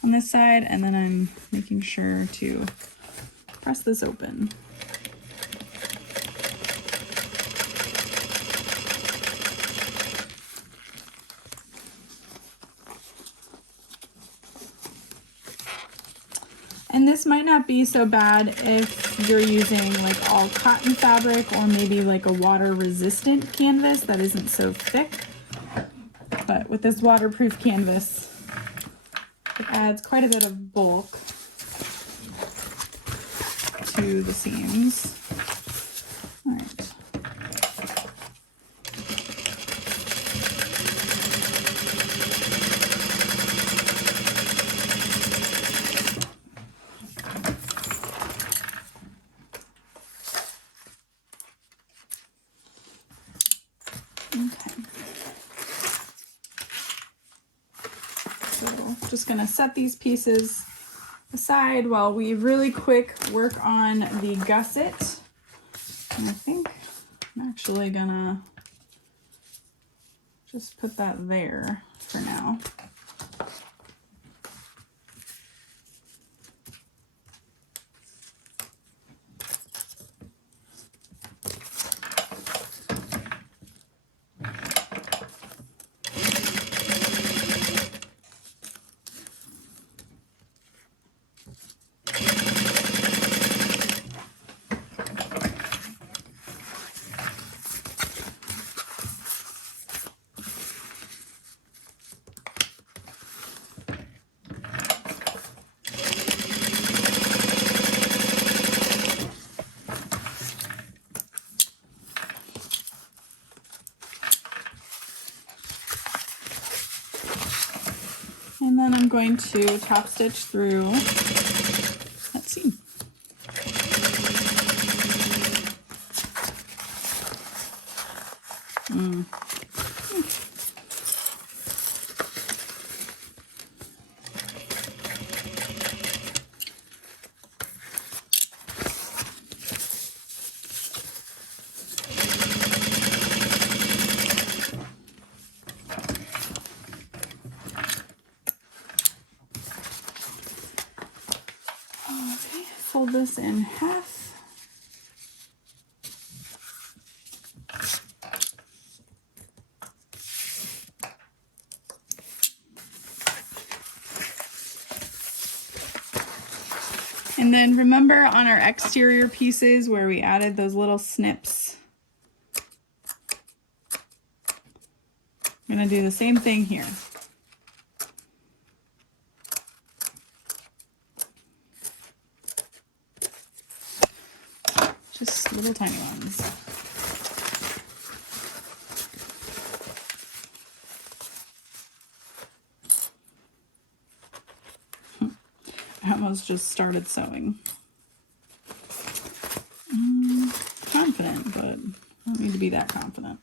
on this side, and then I'm making sure to press this open. And this might not be so bad if you're using like all cotton fabric or maybe like a water resistant canvas that isn't so thick. But with this waterproof canvas, it adds quite a bit of bulk to the seams. All right. Just gonna set these pieces aside while we really quick work on the gusset. And I think I'm actually gonna just put that there for now. And then I'm going to top stitch through that seam. Fold this in half. And then remember on our exterior pieces where we added those little snips. I'm going to do the same thing here. Just little tiny ones. I almost just started sewing. Confident, but I don't need to be that confident.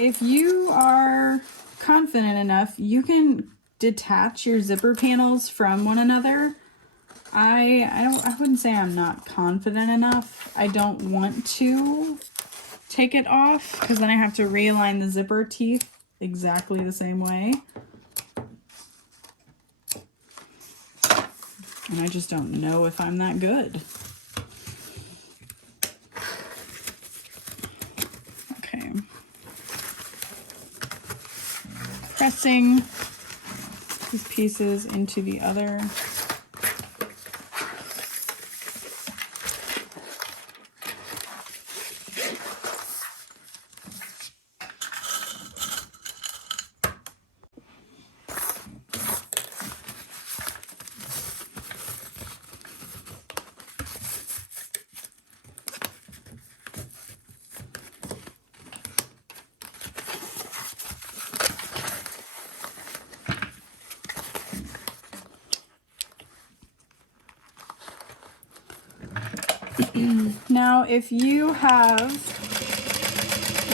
if you are confident enough, you can detach your zipper panels from one another. I wouldn't say I'm not confident enough. I don't want to take it off because then I have to realign the zipper teeth exactly the same way. And I just don't know if I'm that good. Okay. Pressing these pieces into the other. Now, if you have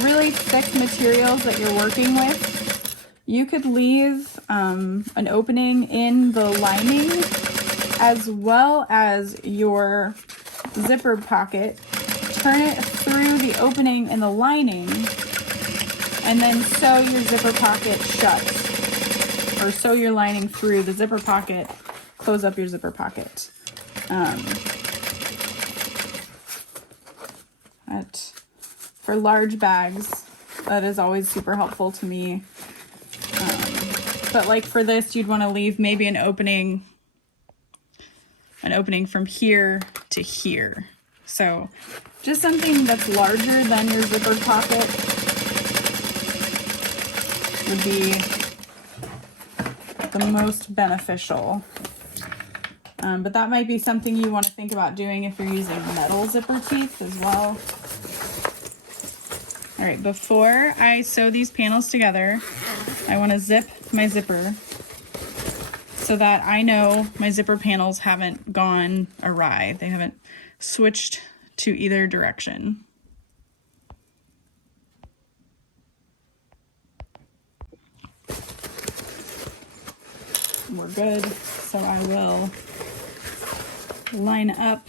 really thick materials that you're working with, you could leave an opening in the lining as well as your zipper pocket. Turn it through the opening in the lining and then sew your zipper pocket shut. Or sew your lining through the zipper pocket, close up your zipper pocket. For large bags, that is always super helpful to me. But like for this, you'd want to leave maybe an opening from here to here. So just something that's larger than your zipper pocket would be the most beneficial. But that might be something you want to think about doing if you're using metal zipper teeth as well. All right, before I sew these panels together, I want to zip my zipper so that I know my zipper panels haven't gone awry. They haven't switched to either direction. We're good, so I will line up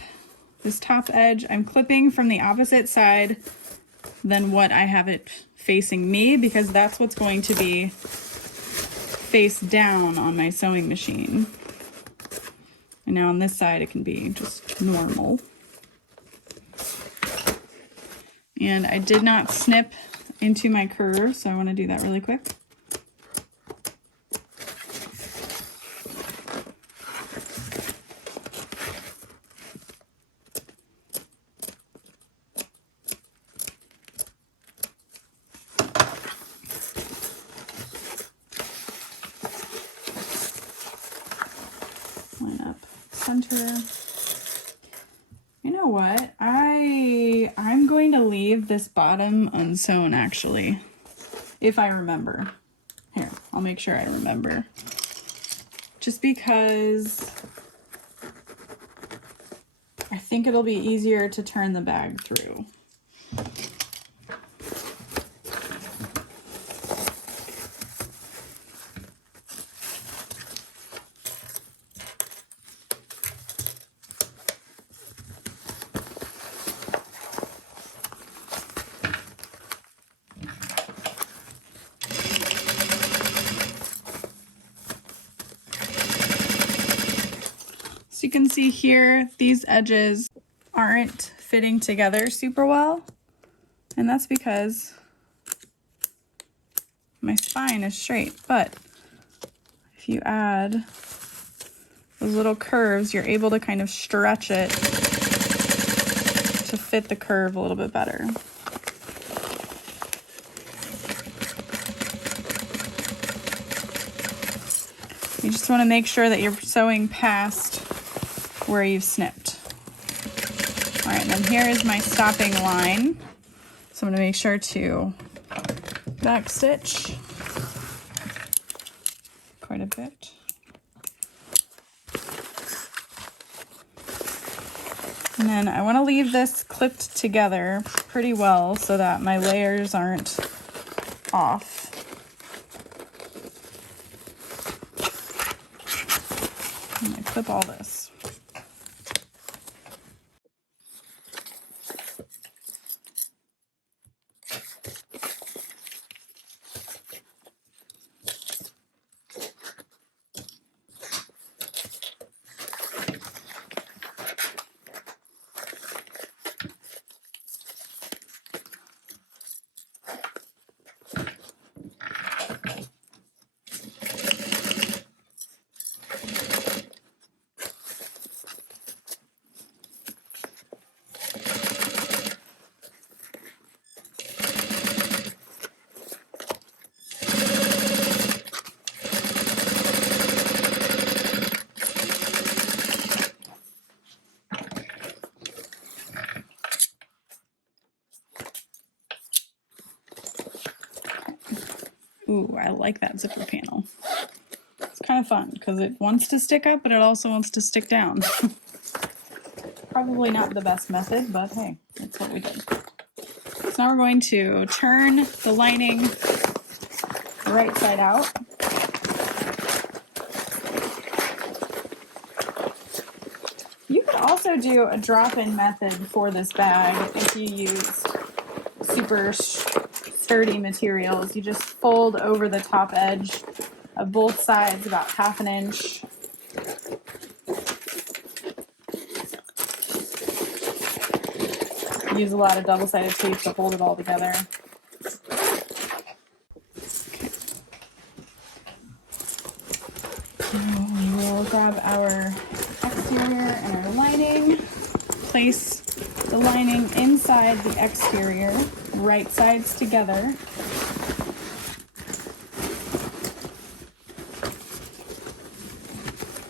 this top edge. I'm clipping from the opposite side than what I have it facing me because that's what's going to be face down on my sewing machine. And now on this side it can be just normal. And I did not snip into my curve, so I want to do that really quick. Line up center. You know what? I'm going to leave this bottom unsewn actually, if I remember. Here, I'll make sure I remember. Just because I think it'll be easier to turn the bag through. So you can see here, these edges aren't fitting together super well, and that's because my spine is straight. But if you add those little curves, you're able to kind of stretch it to fit the curve a little bit better. You just want to make sure that you're sewing past where you've snipped. All right, then here is my stopping line. So I'm going to make sure to back stitch quite a bit. And then I want to leave this clipped together pretty well so that my layers aren't off. I'm gonna clip all this. Ooh, I like that zipper panel. It's kind of fun because it wants to stick up, but it also wants to stick down. Probably not the best method, but hey, that's what we did. So now we're going to turn the lining right side out. You could also do a drop-in method for this bag if you use super sturdy materials. You just fold over the top edge of both sides about 1/2 inch. Use a lot of double-sided tape to hold it all together. Okay. So we will grab our exterior and our lining, place the lining inside the exterior, right sides together.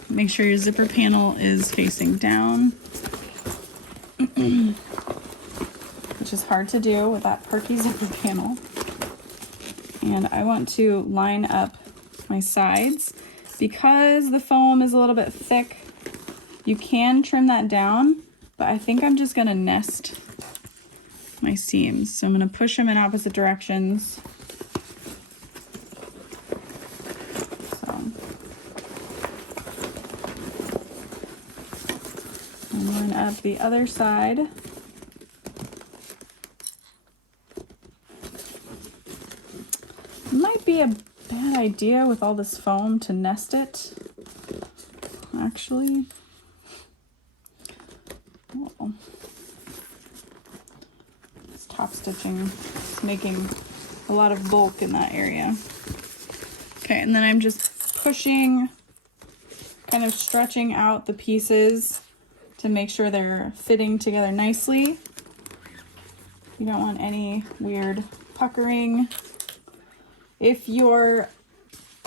Make sure your zipper panel is facing down, which is hard to do with that perky zipper panel. And I want to line up my sides. Because the foam is a little bit thick, you can trim that down, but I think I'm just gonna nest my seams. So I'm gonna push them in opposite directions. And line up the other side. It might be a bad idea with all this foam to nest it, actually. Oh. It's top stitching. It's making a lot of bulk in that area. Okay, and then I'm just pushing, kind of stretching out the pieces to make sure they're fitting together nicely. You don't want any weird puckering. If your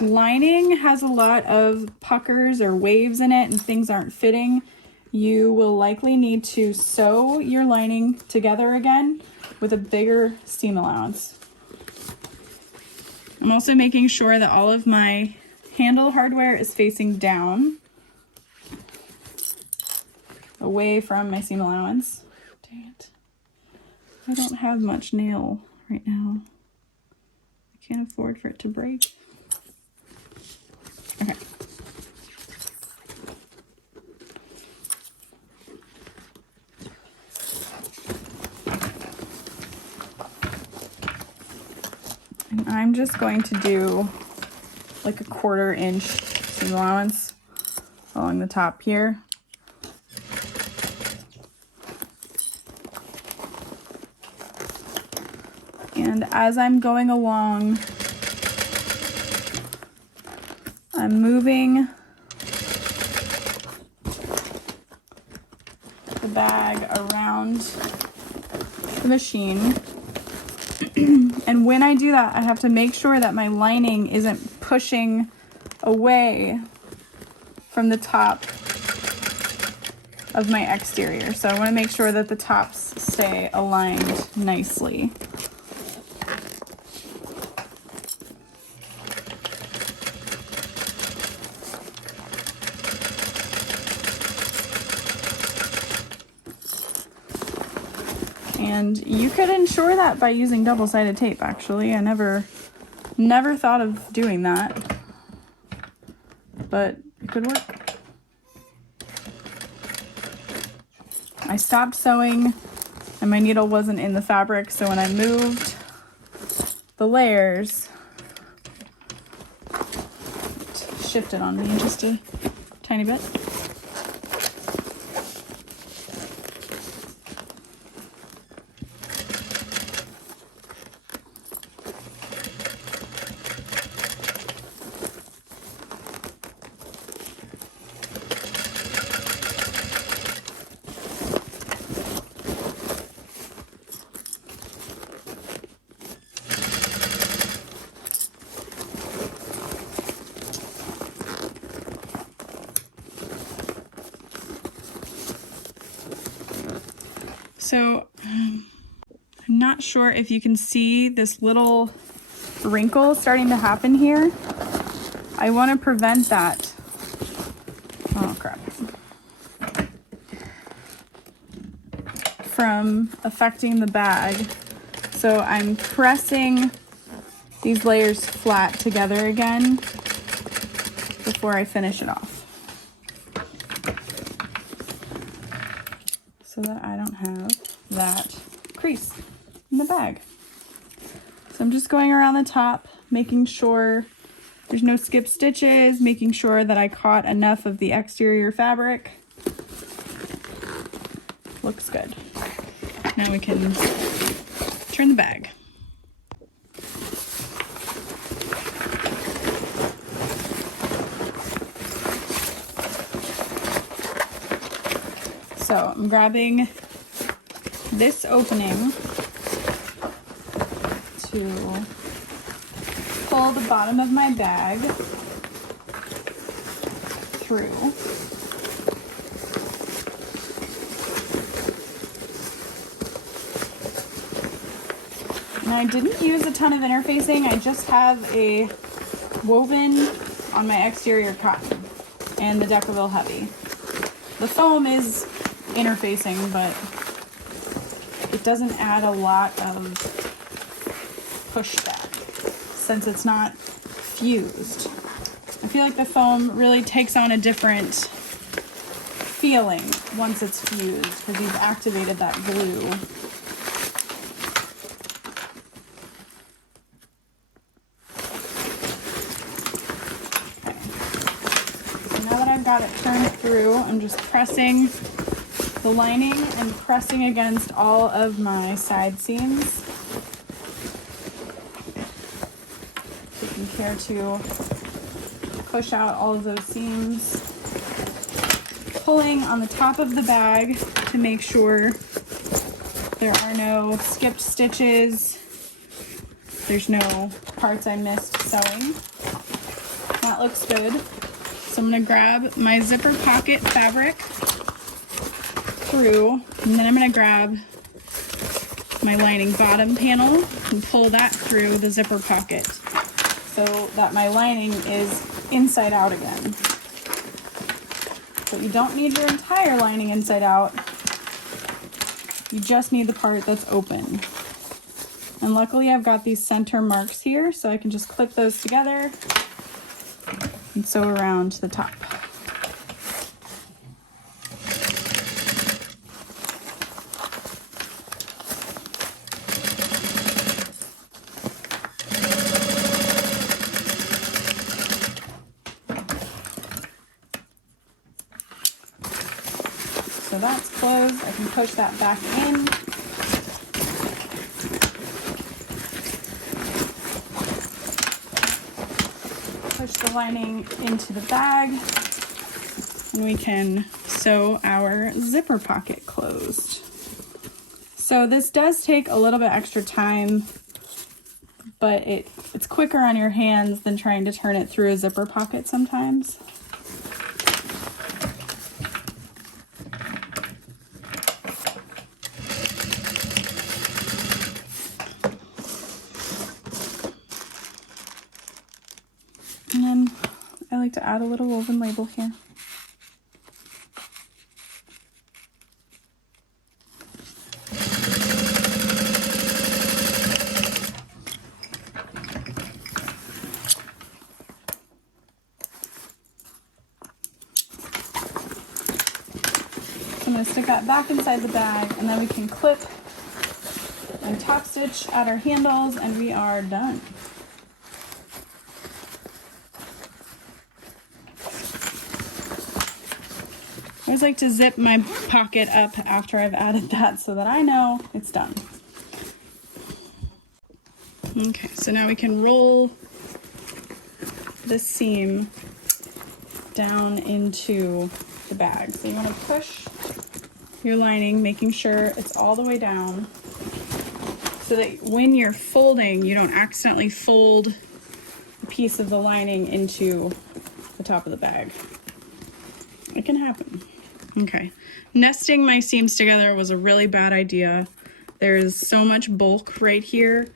lining has a lot of puckers or waves in it and things aren't fitting, you will likely need to sew your lining together again with a bigger seam allowance. I'm also making sure that all of my handle hardware is facing down, away from my seam allowance. Dang it. I don't have much nail right now. I can't afford for it to break. Okay. And I'm just going to do like a 1/4 inch seam allowance along the top here. And as I'm going along, I'm moving the bag around the machine. And when I do that, I have to make sure that my lining isn't pushing away from the top of my exterior. So I want to make sure that the tops stay aligned nicely. And you could ensure that by using double-sided tape, actually. I never Never thought of doing that, but it could work. I stopped sewing and my needle wasn't in the fabric, so when I moved the layers, it shifted on me just a tiny bit. So I'm not sure if you can see this little wrinkle starting to happen here. I want to prevent that. Oh crap. From affecting the bag. So I'm pressing these layers flat together again before I finish it off, so that I don't have that crease in the bag. So I'm just going around the top, making sure there's no skip stitches, making sure that I caught enough of the exterior fabric. Looks good. Now we can turn the bag. So I'm grabbing this opening to pull the bottom of my bag through. And I didn't use a ton of interfacing. I just have a woven on my exterior cotton and the Decaville Heavy. The foam is interfacing, but it doesn't add a lot of pushback since it's not fused. I feel like the foam really takes on a different feeling once it's fused because you've activated that glue. Okay. So now that I've got it turned through, I'm just pressing the lining and pressing against all of my side seams. Taking care to push out all of those seams. Pulling on the top of the bag to make sure there are no skipped stitches. There's no parts I missed sewing. That looks good. So I'm gonna grab my zipper pocket fabric through, and then I'm going to grab my lining bottom panel and pull that through the zipper pocket so that my lining is inside out again. But you don't need your entire lining inside out. You just need the part that's open. And luckily I've got these center marks here, so I can just clip those together and sew around the top. So that's closed. I can push that back in. Push the lining into the bag, and we can sew our zipper pocket closed. So this does take a little bit extra time, but it's quicker on your hands than trying to turn it through a zipper pocket sometimes. And then I like to add a little woven label here. I'm going to stick that back inside the bag, and then we can clip and top stitch at our handles, and we are done. I always like to zip my pocket up after I've added that so that I know it's done. Okay, so now we can roll this seam down into the bag. So you want to push your lining, making sure it's all the way down so that when you're folding, you don't accidentally fold a piece of the lining into the top of the bag. It can happen. Okay, nesting my seams together was a really bad idea. There's so much bulk right here.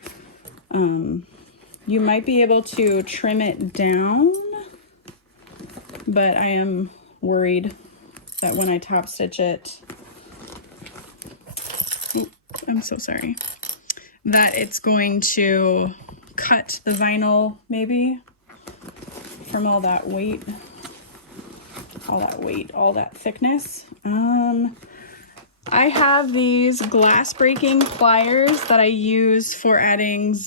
You might be able to trim it down, but I am worried that when I top stitch it, I'm so sorry, that it's going to cut the vinyl maybe from all that weight, all that thickness. I have these glass breaking pliers that I use for adding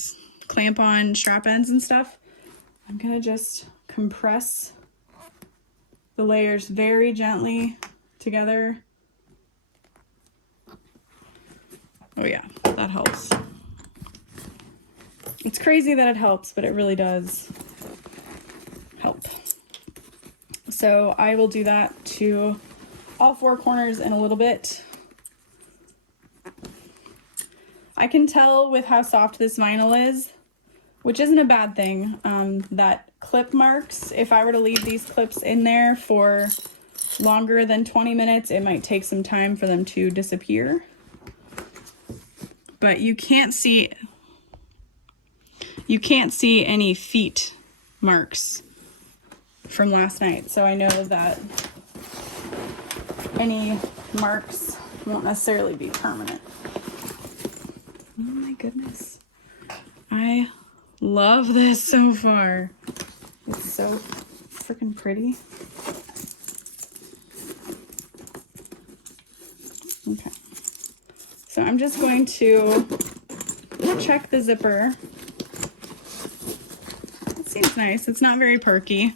clamp on strap ends and stuff. I'm gonna just compress the layers very gently together. Oh yeah, that helps. It's crazy that it helps, but it really does help. So I will do that to all four corners in a little bit. I can tell with how soft this vinyl is, which isn't a bad thing, that clip marks, if I were to leave these clips in there for longer than 20 minutes, it might take some time for them to disappear. But you can't see any feet marks from last night, so I know that any marks won't necessarily be permanent. Oh my goodness, I love this so far. It's so freaking pretty. Okay, so I'm just going to check the zipper. It seems nice. It's not very perky,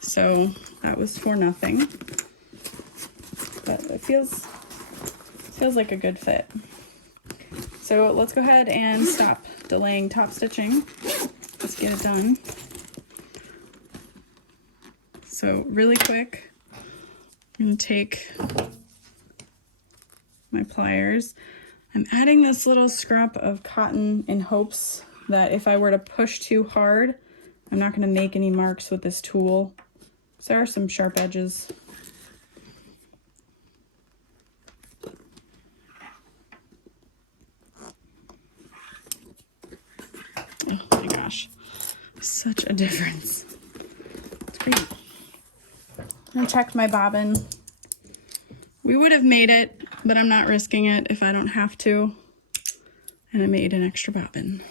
so that was for nothing. But it feels like a good fit. So let's go ahead and stop delaying top stitching. Let's get it done. So really quick, I'm gonna take my pliers. I'm adding this little scrap of cotton in hopes that if I were to push too hard, I'm not gonna make any marks with this tool. So there are some sharp edges. Oh my gosh, such a difference. It's great. I checked my bobbin. We would have made it, but I'm not risking it if I don't have to. And I made an extra bobbin.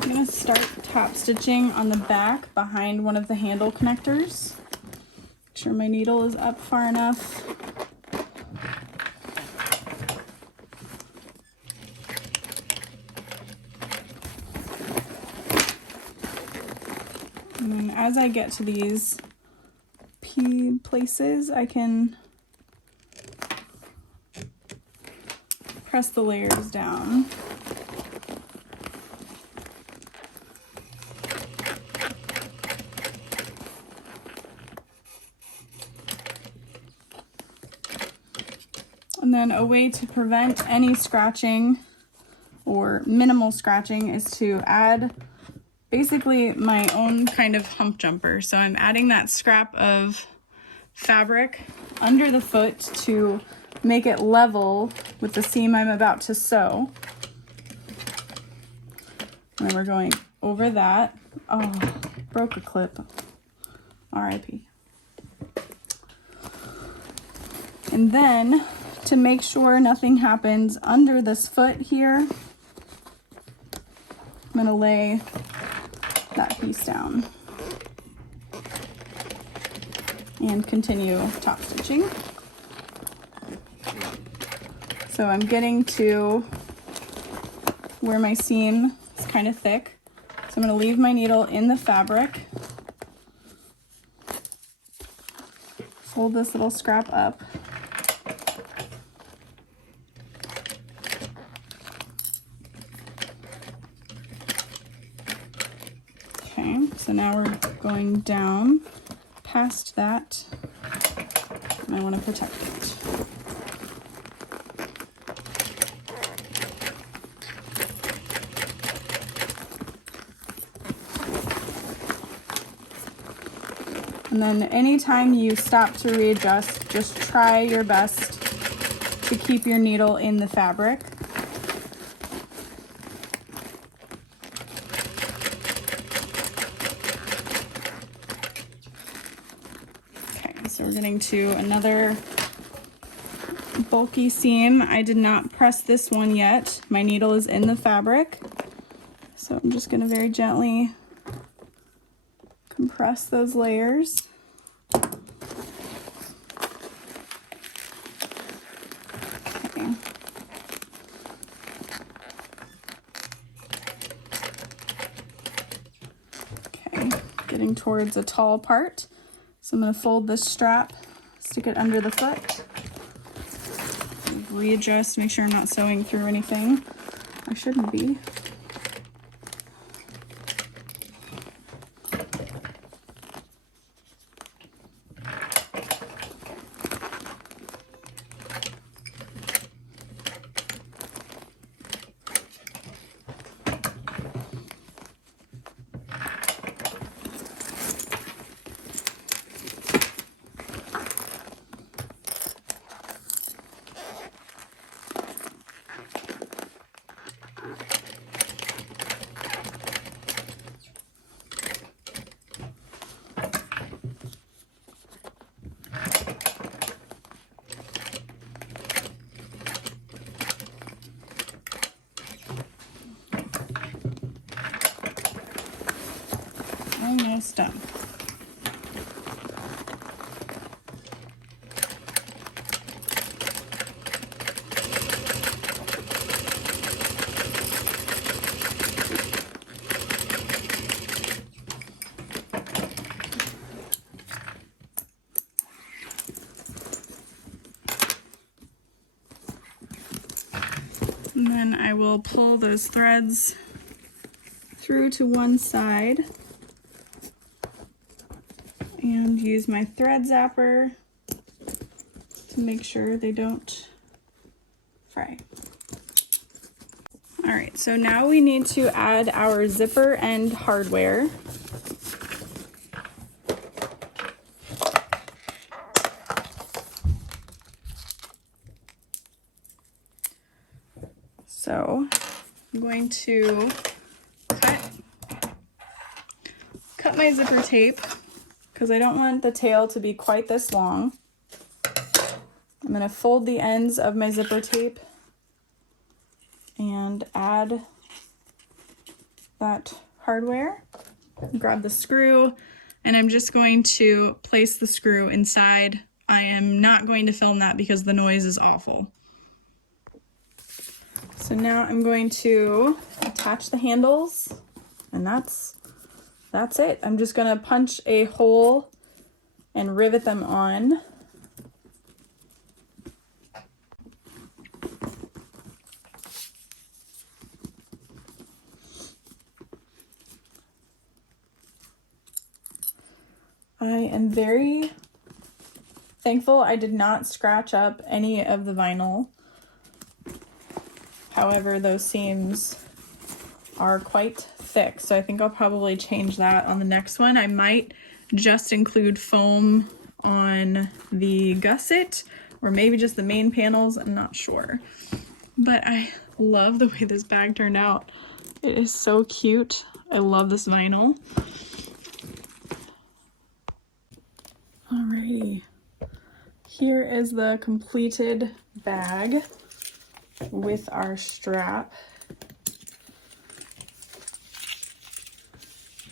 I'm going to start top stitching on the back behind one of the handle connectors. Make sure my needle is up far enough. And then as I get to these places, I can press the layers down. And then a way to prevent any scratching or minimal scratching is to add basically my own kind of hump jumper. So I'm adding that scrap of fabric under the foot to make it level with the seam I'm about to sew. And then we're going over that. Oh, broke a clip. R.I.P. And then to make sure nothing happens under this foot here, I'm gonna lay that piece down and continue top stitching. So I'm getting to where my seam is kind of thick. So I'm going to leave my needle in the fabric, fold this little scrap up, okay, so now we're going down past that, and I want to protect it. And then anytime you stop to readjust, just try your best to keep your needle in the fabric. Okay, so we're getting to another bulky seam. I did not press this one yet. My needle is in the fabric. So I'm just going to very gently compress those layers. Okay. Okay, getting towards a tall part. So I'm going to fold this strap, stick it under the foot, readjust, make sure I'm not sewing through anything. I shouldn't be. Almost done. And then I will pull those threads through to one side and use my thread zapper to make sure they don't fry. All right, so now we need to add our zipper end hardware. So I'm going to cut my zipper tape because I don't want the tail to be quite this long. I'm going to fold the ends of my zipper tape and add that hardware. Grab the screw, and I'm just going to place the screw inside. I am not going to film that because the noise is awful. So now I'm going to attach the handles, and that's it. I'm just going to punch a hole and rivet them on. I am very thankful I did not scratch up any of the vinyl. However, those seams are quite thick, so I think I'll probably change that on the next one. I might just include foam on the gusset, or maybe just the main panels, I'm not sure. But I love the way this bag turned out. It is so cute. I love this vinyl. Alrighty, Here is the completed bag with our strap.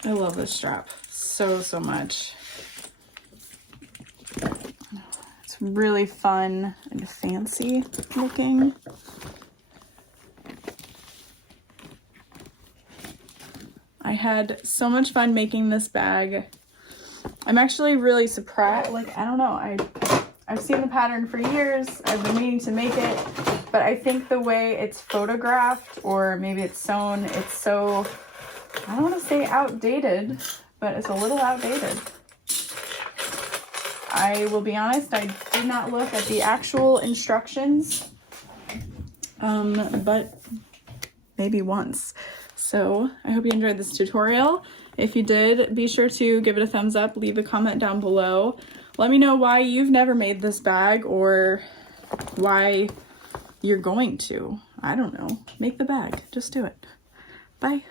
I love this strap so much. It's really fun and fancy looking. I had so much fun making this bag. I'm actually really surprised. Like, I don't know, I've seen the pattern for years. I've been meaning to make it, but I think the way it's photographed, or maybe it's sewn, it's so, I don't want to say outdated, but it's a little outdated. I will be honest, I did not look at the actual instructions, but maybe once. So I hope you enjoyed this tutorial. If you did, be sure to give it a thumbs up, leave a comment down below. Let me know why you've never made this bag, or why you're going to. I don't know. Make the bag. Just do it. Bye.